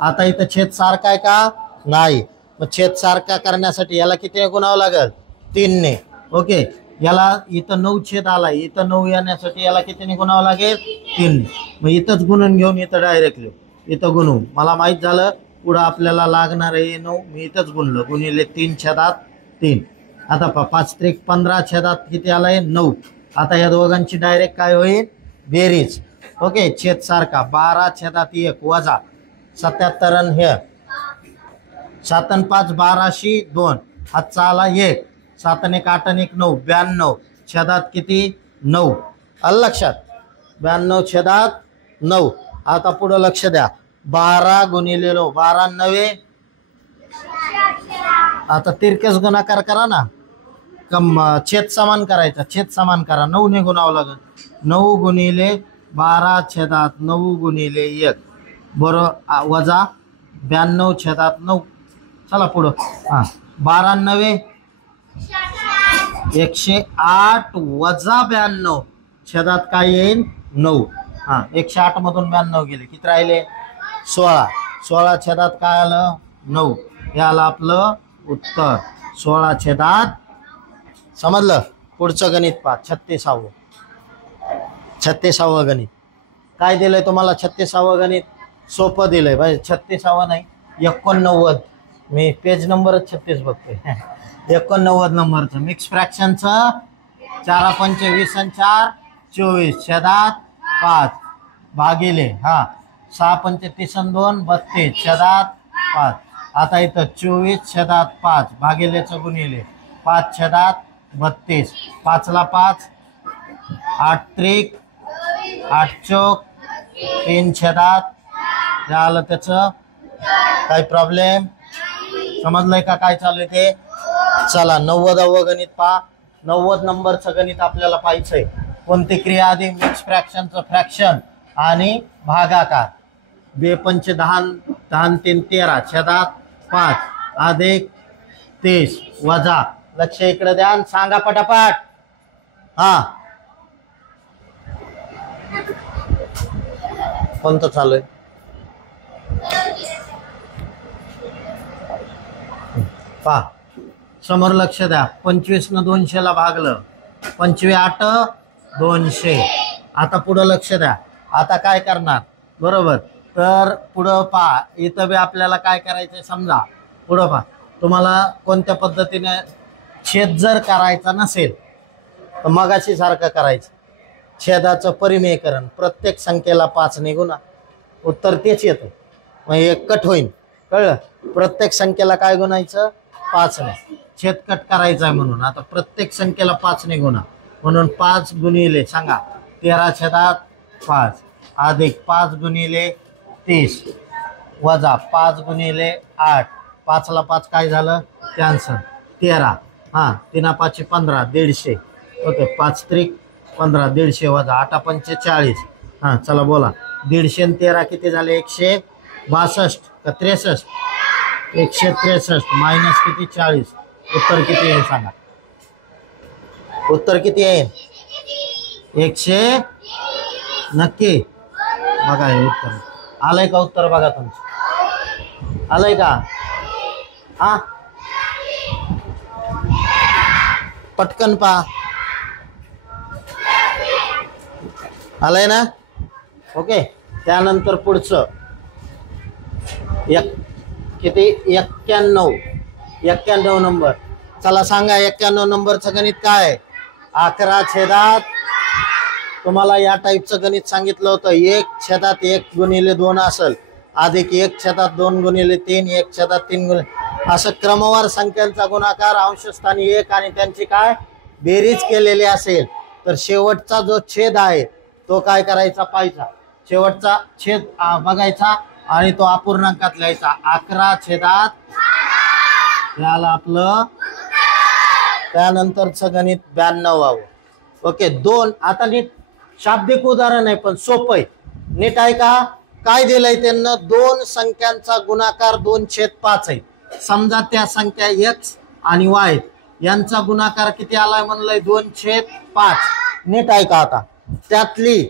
आता इथं छेद सारखा आहे का नाही. मग छेद सारखा करण्यासाठी याला किती गुणावं लागेल 3 ने. ओके याला इथं 9 छेद आला, इथं 9 येण्यासाठी याला कितीने गुणावं लागेल? 3. मग इथंच गुणून घेऊन इथं डायरेक्टली इथं गुणू. मला माहित झालं पुढं आपल्याला लागणार आहे 9, मी इथंच गुणलं. गुणिले 3 छेदात 3. आता 5 त्रिक 15 छेदात किती आलाय? 9. आता या दोघांची डायरेक्ट काय होईल? बेरीज. ओके, छेद सारखा. 12 छेदात 1 वजा 77 आणि हे 7 आणि 5 12शी 2. हातचा आला 1. 7 आणि 1 8 आणि 1 9. 92 छेदात किती? 9. आलं लक्षात? 92 छेदात 9. आता पुढं लक्ष द्या. 12 गुणिले 9. 12 9. आता तिरकेस गुणाकार करा ना. छेद समान करायचा. छेद समान करा. 9 ने गुणावं लागेल. 9 गुणिले 12 छेदात 9 गुणिले 1 बरोबर वजा 92 छेदात 9. चला पुढं. 12 9 108 वजा 92 छेदात काय येईल? 9. 108 मधून 92 गेले, किती राहिले? 16. 16 छेदात काय आलं? 9. हे आलं आपलं उत्तर. 16 छेदात. समजलं? पुढचं गणित पहा. 36व 36व गणित काय दिलंय तुम्हाला? 36व गणित सोपं दिलंय भाई. 36व नाही, 89. मी पेज नंबरच 36 बघतोय. 89 नंबरचं मिक्स फ्रॅक्शनचं. 4 5 20 आणि 4 24 छेदात 5 भागिले 6 5 30 आणि 2 32 छेदात 5. आता इथं 24 छेदात 5 भागिलेचं गुणिले 5 छेदात 32. 5 ला 5 8 त्रिक 8 चौक 3 छेदात. झालं त्याचं. काही प्रॉब्लेम? समजलंय का काय चालू आहे ते? चला 90व गणित पहा. 90 नंबरचं गणित आपल्याला पाहायचंय. कोणती क्रिया अधिक मिक्स फ्रॅक्शनचं फ्रॅक्शन आणि भागाकार. 2 5 10 10 3 13 छेदात 5 अधिक 30 वजा. लक्ष इकडे द्या आणि सांगा पटापट. कोणतं चालू आहे? पहा समोर लक्ष द्या. 25 न 200 ला भागलं. 25 8 200. आता पुढं लक्ष द्या. आता काय करणार? बरोबर. तर पुढं पहा. इथं बी आपल्याला काय करायचंय समजा. पुढं पहा. तुम्हाला कोणत्या पद्धतीने छेद जर करायचा नसेल तर मगाशी सारखं करायचं. छेदाचं परिमेयकरण. प्रत्येक संख्येला 5 ने गुणा. उत्तर तेच येतं. मग हे कट होईल. कळलं? प्रत्येक संख्येला काय गुणायचं? 5 ने. छेद कट करायचा आहे म्हणून आता प्रत्येक संख्येला 5 ने गुणा. म्हणून 5 गुणिले सांगा 13 छेदात 5 अधिक 5 गुणिले 30 वजा 5 गुणिले 8. 5 ला 5 काय झालं? कॅन्सल. 13. 3 5 15 150. ओके. 5 त्रिक 15 150 वजा 8 5 40. चला बोला. 150 आणि 13 किती झाले? 162 का 63? 163 मायनस किती? 40. उत्तर किती येईल सांगा? उत्तर किती येईल? 100. नक्की बघा हे उत्तर आलंय का? उत्तर बघा तुमचं आलंय का? पटकन पहा. आलंय ना? ओके. त्यानंतर पुढचं किती? 91 नंबर. चला सांगा 91 नंबरचं गणित काय? 11 छेदात. तुम्हाला या टाईपचं गणित सांगितलं होतं. 1 छेदात 1 गुणिले 2 असेल अधिक 1 छेदात 2 गुणिले 3 1 छेदात 3 गुणिले असं क्रमवार संख्यांचा गुणाकार अंशस्थानी 1 आणि त्यांची काय बेरीज केलेली असेल तर शेवटचा जो छेद आहे तो काय करायचा? पाहायचा. शेवटचा छेद बघायचा आणि तो अपूर्णांकात लिहायचा. 11 छेदात याला आपलं. त्यानंतरचं गणित 92. ओके. 2. आता नीट शाब्दिक उदाहरण आहे पण सोपं आहे. नीट आहे का? काय दिलंय त्यांना? 2 संख्यांचा गुणाकार 2/5 आहे. समजा त्या संख्या x आणि y यांचा गुणाकार किती आलाय म्हणलंय? 2/5. नीट आहे का? आता त्यातली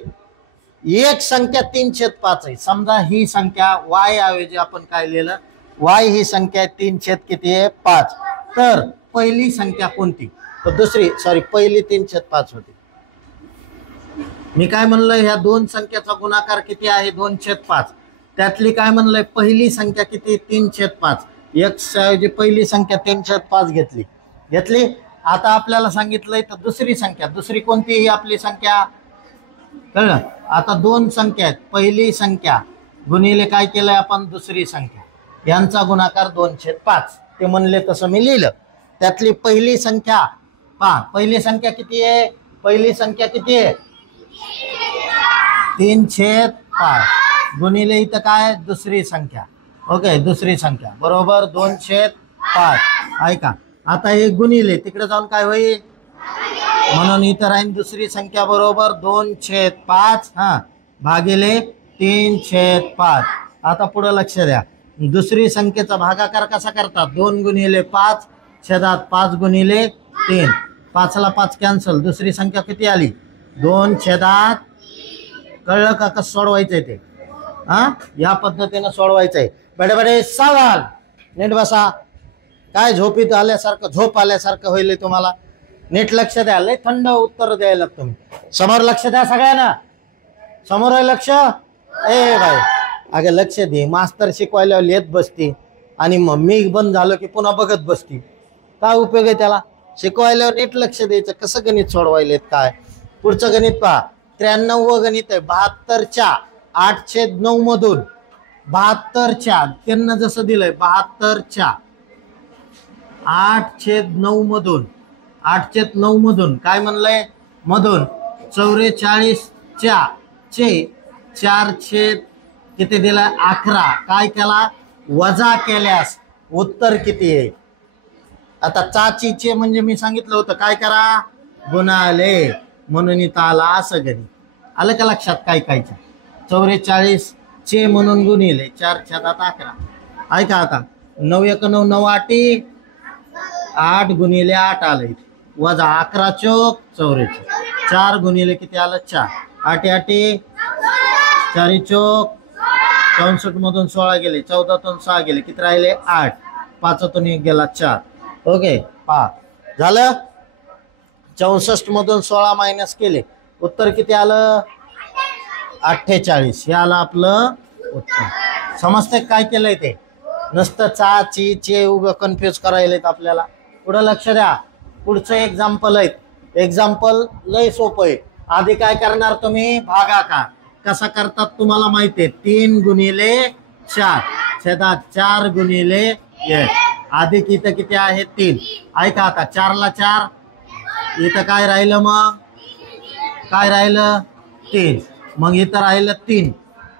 एक संख्या 3/5 आहे. समजा ही संख्या y ऐवजी आपण काय लिहिलं? y ही संख्या 3 छेद किती आहे? 5. तर पहिली संख्या कोणती? तर दुसरी सॉरी पहिली 3/5 होती. मी काय म्हणलं, ह्या दोन संख्याचा गुणाकार किती आहे 2/5. त्यातली काय म्हणलंय पहिली संख्या किती 3/5. x ऐवजी पहिली संख्या 3/5 घेतली. आता आपल्याला सांगितलंय तर दुसरी संख्या, दुसरी कोणती ही आपली संख्या कळलं. आता दोन संख्या आहेत, पहिली संख्या गुणिले काय केलंय आपण दुसरी संख्या, यांचा गुणाकार 2/5. ते म्हणले तसं मी लिहिलं. त्यातली पहिली संख्या पहा, पहिली संख्या किती आहे, पहिली संख्या किती आहे 3/5 गुणिले इथं काय दुसरी संख्या. ओके, दुसरी संख्या बरोबर 2/5. ऐका आता हे गुणिले तिकडे जाऊन काय होईल, म्हणून इथं राहील दुसरी संख्या बरोबर 2/5 भागिले 3/5. आता पुढे लक्ष द्या, दुसरी संख्येचा भागाकार कसा करतात 2 गुणिले 5 छेदात 5 गुणिले 3. 5 ला 5 कॅन्सल, दुसरी संख्या किती आली 2/3. कळलं का कसं सोडवायचंय ते, या पद्धतीनं सोडवायचंय. बडे सावधान, नीट बसा. काय झोपीत आल्यासारखं, झोप आल्यासारखं होईल तुम्हाला. नीट लक्ष द्या, लय थंड उत्तर द्यायला तुम्ही. समोर लक्ष द्या सगळ्यांना, समोर आहे लक्ष. ए भाई अगं लक्ष दे, मास्तर शिकवायला येत बसती आणि मग मी बंद झालो की पुन्हा बघत बसती. काय उपयोग आहे त्याला, शिकवायला नीट लक्ष द्यायचं. कसं गणित सोडवायलेत काय. पुढचं गणित पहा, 93 गणित आहे. 72च्या 8/9 मधून 72च्या त्यांना जसं दिलंय 72च्या 8/9 मधून 8/9 मधून काय म्हणलंय मधून 44च्या चे 4 किती दिलाय 11. काय केला वजा केल्यास उत्तर किती आहे. आता चाचीचे म्हणजे मी सांगितलं होतं काय करा गुणाले, म्हणून इथं आला असं गणित. आलं का लक्षात काय कायचं. 44 चे म्हणून गुणिले 4/11. ऐका आता 9 1 9 9 8 8 गुणिले 8 आलं वजा 11 चोक 44. 4 गुणिले किती आलं 4. 8 8 4 चोक 64 मधून 16 गेले, 14तून 6 गेले, किती राहिले 8. 5तून 1 गेला 4. ओके पहा झालं. 64 मधून 16 मायनस केले, उत्तर किती आलं 48. हे आलं आपलं उत्तर. समजते काय केलंय ते, नसतं चा ची चे उग कन्फ्युज करायलेत आपल्याला. पुढं लक्ष द्या, पुढचं एक्झाम्पल आहेत. एक्झाम्पल लय सोपं आहे. आधी काय करणार तुम्ही भागाकार कसा करतात तुम्हाला माहिती आहे. 3 गुणिले 4 छेदात 4 गुणिले 1. आधी इथं किती आहे 3. ऐका आता 4 ला 4 इथं काय राहिलं, मग काय राहिलं 3. मग इथं राहिलं 3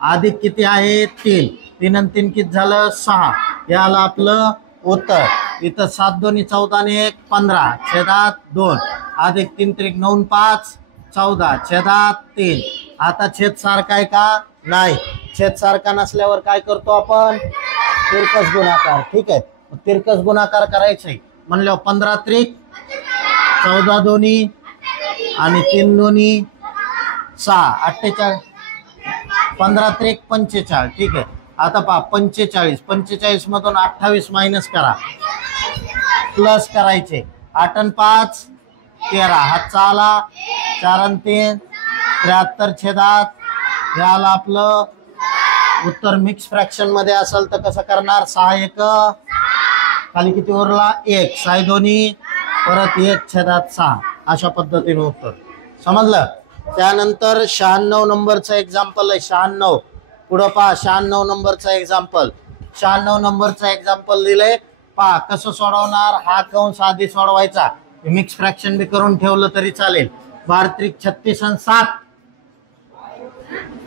अधिक किती आहे 3. 3 आणि 3 किती झालं 6. हे आलं आपलं उत्तर. इथं 7 2 14 आणि 1 15 छेदात 2 अधिक 3 3 9 5 14 छेदात 3. आता छेद सारखा आहे का नाही. छेद सारखा नसल्यावर काय करतो आपण तिरकस गुणाकार. ठीक आहे, तिरकस गुणाकार करायचंय म्हणल्यावर 15 त्रिक 14 दोन्ही आणि 3 दोन्ही 6 48 15 त्रिक 45. ठीक आहे, आता पहा 45 मधून 28 मायनस करा, प्लस करायचे. 8 आणि 5 13 हातचा आला 4 आणि 3 73 छेदात. हे आलं आपलं उत्तर. मिक्स फ्रॅक्शन मध्ये असेल तर कसं करणार 6 1 खाली किती उरला 1 6 दोन्ही परत 1 छेदात 6. अशा पद्धतीने उत्तर समजलं. त्यानंतर 96 नंबरचं एक्झाम्पल आहे. 96 पुढं पहा. 96 नंबरचा एक्झाम्पल. 96 नंबरचा एक्झाम्पल दिलंय पहा कसं सोडवणार. हा कंस आधी सोडवायचा, मिक्स फ्रॅक्शन बी करून ठेवलं तरी चालेल. 12 त्रिक 36 आणि 7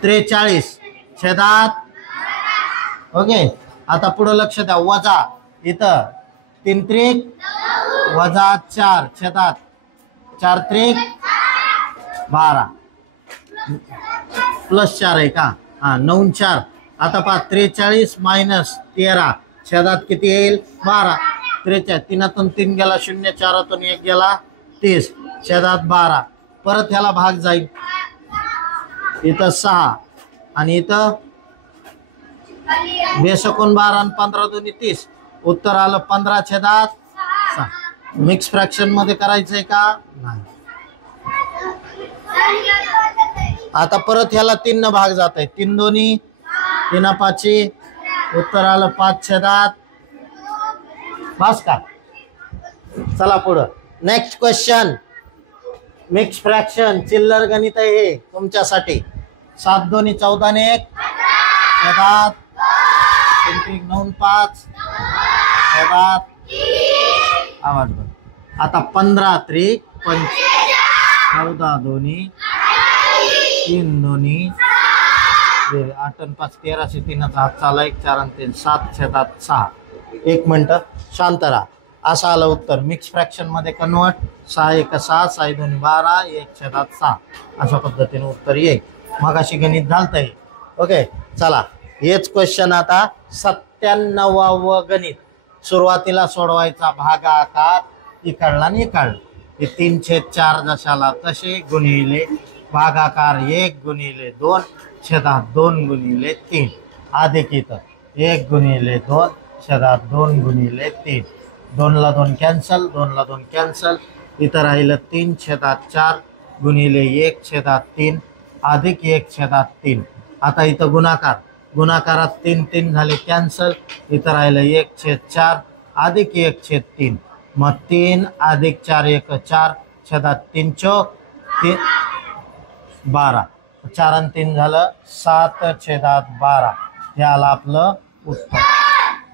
43 छेदात. ओके, आता पुढे लक्ष द्या. वजा इथं 3 त्रिक वजा 4 छेदात 4 त्रिक 12 प्लस 4 आहे का 9 4. आता पहा 43 मायनस 13 छेदात किती येईल 12. 43 3तून 3 गेला 0 4तून 1 गेला 30 छेदात 12. परत ह्याला भाग जाईल. इथं 6 आणि इथं 2 12 आणि 15 दोन्ही 30. उत्तर आलं 15 छेदात 6. मिक्स फ्रॅक्शन मध्ये करायचंय का नाही. आता परत ह्याला 3 न भाग जात आहे. 3 दोन्ही 3 पाची, उत्तर आलं 5/7. बस का. चला पुढं. Next question. मिक्स फ्रॅक्शन चिल्लर गणित आहे हे तुमच्यासाठी. 7 दोन्ही 14 ने 1 छेदात 3 9 5 छेदात आवाज बंद. आता 15 त्रिक 14 दोन्ही 3 दोन्ही 8 आणि 5 13 3 हात चाला 1 4 आणि 3 7/6. 1 मिनिट शांत राहा. असं आलं उत्तर. मिक्स फ्रॅक्शन मध्ये कन्वर्ट. 6 1 6 6 2 12 1/6 अशा पद्धतीने उत्तर येईल. मग अशी गणित झालतंय. ओके चला हेच क्वेश्चन आता 97व गणित. सुरुवातीला सोडवायचा भागाकार इकडला आणि इकडला. 3/4 जशाला तसे गुणिले भागाकार 1 गुणिले 2 छेदात 2 गुणिले 3 अधिक इथं 1 गुणिले 2 छेदात 2 गुणिले 3. 2 ला 2 कॅन्सल, 2 ला 2 कॅन्सल. इथं राहिलं 3/4 गुणिले 1/3 अधिक 1/3. आता इथं गुणाकार. गुणाकारात 3 3 झाले कॅन्सल. इथं राहिलं 1/4 अधिक 1/3. मग 3 अधिक 4 1 4 छेदात 3 चौक 3 12. 4 आणि 3 झालं 7/12. हे आलं आपलं उत्तर.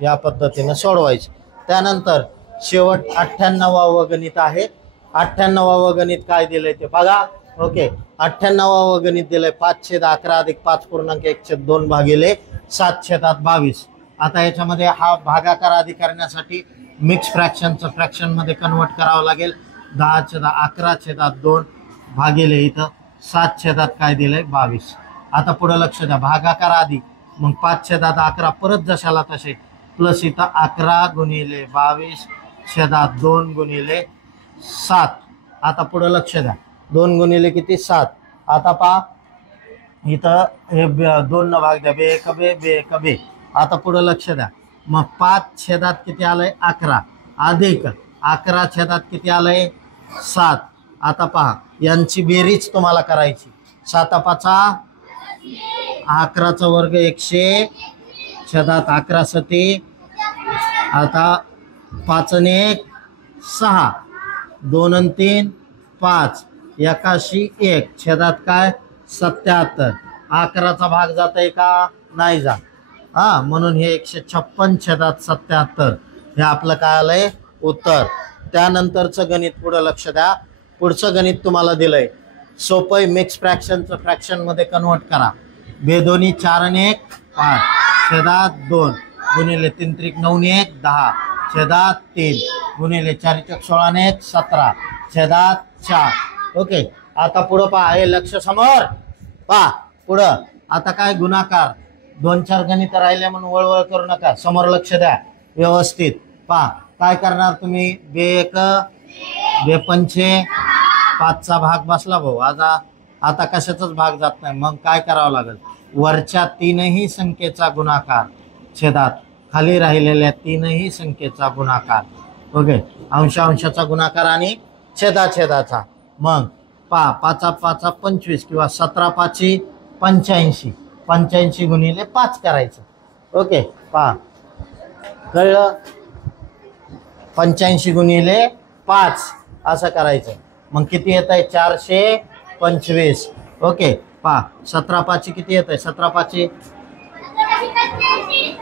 या पद्धतीनं सोडवायचं. त्यानंतर शेवट 98व गणित आहे. 98व गणित काय दिलंय ते बघा. ओके 98व गणित दिलंय 5/11 अधिक 5.1/2 भागिले 7/22. आता याच्यामध्ये हा भागाकार आधी करण्यासाठी मिक्स फ्रॅक्शनचं फ्रॅक्शन मध्ये कन्वर्ट करावं लागेल. 10/11/2 भागिले इथं 7/ काय दिलंय 22. आता पुढे लक्ष द्या. भागाकार आधी मग 5/11 परत जशाला तसे प्लस इथं 11 गुणिले 22/2 गुणिले 7. आता पुढे लक्ष द्या. 2 गुणिले किती 7. आता पहा इथं हे 2 न भाग द्या. बे एक बे. आता पुढे लक्ष द्या. मग 5/, किती आलंय 11 अधिक 11/, किती आलंय 7. आता पहा यांची बेरीज तुम्हाला करायची. 7 5 11चा वर्ग 100 छेदात 11 सती. आता 5 आणि 1 6 2 आणि 3 5 81 1 छेदात काय 77. 11चा भाग जात आहे का नाही जात. हा म्हणून हे 156 छेदात 77 हे आपलं काय आलंय उत्तर. त्यानंतरचं गणित पुढे लक्ष द्या. पुढचं गणित तुम्हाला दिलंय सोपं. मिक्स फ्रॅक्शनचं फ्रॅक्शन मध्ये कन्वर्ट करा. बेदोनी 4 आणि 1 5 छेदात 2 गुणिले 3 त्रिक 9 1 10 छेदात 3 गुणिले 4 1 16 आणि 1 17 छेदात 4. ओके आता पुढं पहा. हे लक्ष समोर पहा. पुढं आता काय गुणाकार 2-4 गणित राहिले म्हणून वळवळ करू नका. समोर लक्ष द्या व्यवस्थित. पहा काय करणार तुम्ही. बे 5 5चा भाग बसला भाऊ. आता कशाचाच भाग जात नाही. मग काय करावं लागेल. वरच्या 3ही संख्येचा गुणाकार छेदात खाली राहिलेल्या 3ही संख्येचा गुणाकार. ओके अंशाचा गुणाकार आणि छेदाचा. मग पहा 5 5 25 किंवा 17 5 85 85 गुणिले 5 करायचं. ओके पहा कळलं. 85 गुणिले 5 असं करायचं. मग किती येत आहे 425. ओके पहा 17 5 किती येत आहे 17 5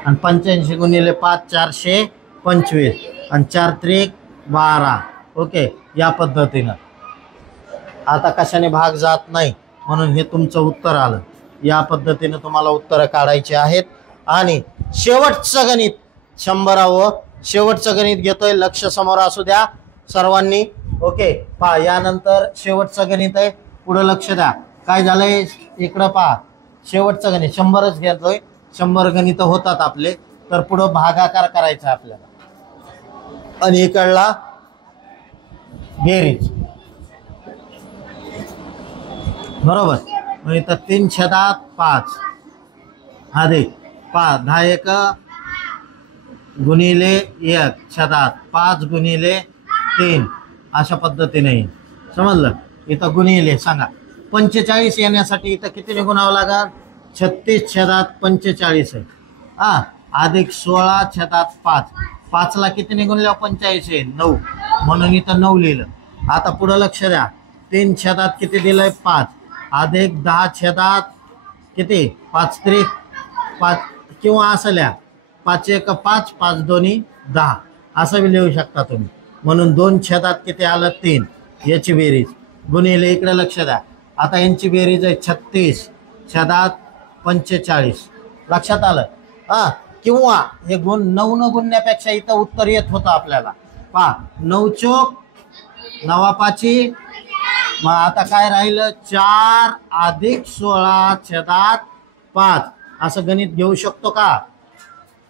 आणि 85 गुणिले 5 425 आणि 4 त्रिक 12. ओके या पद्धतीनं. आता कशाने भाग जात नाही म्हणून हे तुमचं उत्तर आलं. या पद्धतीने तुम्हाला उत्तरं काढायची आहेत. आणि शेवटचं गणित 100व शेवटचं गणित घेतोय. लक्ष समोर असू द्या सर्वांनी. ओके पहा यानंतर शेवटचं गणित आहे. पुढे लक्ष द्या. काय झालंय इकडं पहा. शेवटचं गणित 100च घेतोय. 100 गणित होतात आपले. तर पुढे भागाकार करायचा आपल्याला आणि इकडला बेरीज. बरोबर. मग इथं 3/5 अधिक 10 1 गुणिले 1 छेदात 5 गुणिले 3 अशा पद्धतीने येईल. समजलं. इथं गुणिले सांगा 45 येण्यासाठी इथं किती गुणावं लागेल 36/45 आहे हा अधिक 16/5 5ला किती गुणल्यावर 45 आहे 9 म्हणून इथं 9 लिहिलं. आता पुढं लक्ष द्या 3 किती दिलंय 5 अधिक 10 किती 5 त्रिक 5 किंवा असं लिहा 5 1 5 5 2 10 असं बी लिहू शकता तुम्ही. म्हणून 2 किती आलं 3 याची बेरीज गुणिले इकडे लक्ष द्या. आता यांची बेरीज आहे 36/45 लक्षात आलं हा. किंवा हे गुण 9 न गुणण्यापेक्षा इथं उत्तर येत होतं आपल्याला पहा 9 चोक 9 पाची मग आता काय राहिलं 4 अधिक 16/5 असं गणित घेऊ शकतो का.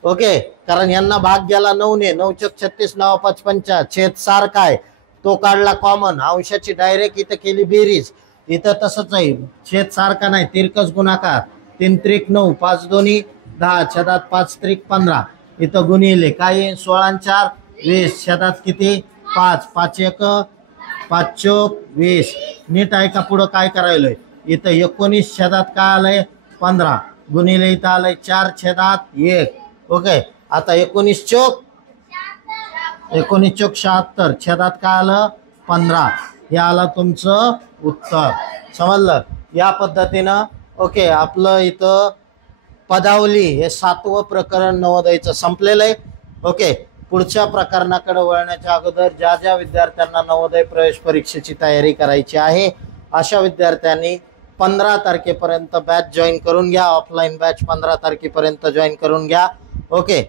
ओके कारण यांना भाग गेला 9 ने 9 चोक 36 9 5 50 छेद सारखा आहे तो काढला कॉमन अंशाची डायरेक्ट इथं केली बेरीज. इथं तसंच आहे छेद सारखा नाही तिरकस गुणाकार 3 त्रिक 9 5 2 10 छेदात 5 त्रिक 15 इथं गुणिले काय 16 4 20 छेदात किती 5 5 1 5 चोक 20 नीट आहे का. पुढं काय करायलंय इथं 19 छेदात काय आलंय 15 गुणिले इथं आलंय 4/1 ओके. आता 19 चोक 76 छेदात काय आलं 15 हे आलं तुमचं उत्तर. समजलं. या पद्धतीनं ओके आपलं इथं पदावली हे 7वं प्रकरण नवोदयचं संपलेलं आहे. ओके पुढच्या प्रकरणाकडे वळण्याच्या अगोदर ज्या ज्या विद्यार्थ्यांना नवोदय प्रवेश परीक्षेची तयारी करायची आहे अशा विद्यार्थ्यांनी 15 तारखेपर्यंत बॅच जॉईन करून घ्या. ऑफलाईन बॅच 15 तारखेपर्यंत जॉईन करून घ्या. ओके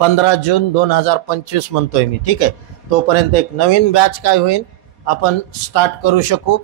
15 जून 2025 म्हणतोय मी ठीक आहे. तोपर्यंत एक नवीन बॅच काय होईल आपण स्टार्ट करू शकू.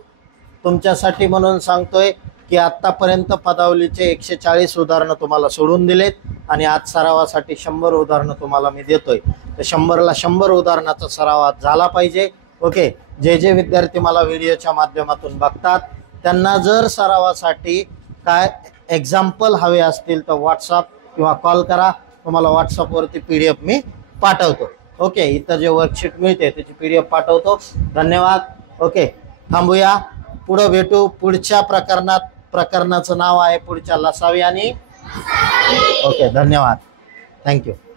तुमच्यासाठी म्हणून सांगतोय की आत्तापर्यंत पदावलीचे 140 उदाहरणं तुम्हाला सोडून दिलेत आणि आज सरावासाठी 100 उदाहरणं तुम्हाला मी देतोय. तर 100ला 100 उदाहरणाचा सराव आज झाला पाहिजे. ओके जे जे विद्यार्थी मला व्हिडिओच्या माध्यमातून बघतात त्यांना जर सरावासाठी काय एक्झाम्पल हवे असतील तर व्हॉट्सअप किंवा कॉल करा. तुम्हाला व्हॉट्सअपवरती PDF मी पाठवतो. ओके इथं जे वर्कशीट मिळते त्याची PDF पाठवतो. धन्यवाद. ओके थांबूया पुढं भेटू पुढच्या प्रकरणात. प्रकरणाचं नाव आहे पुढच्या लसावी आणि ओके धन्यवाद थँक्यू.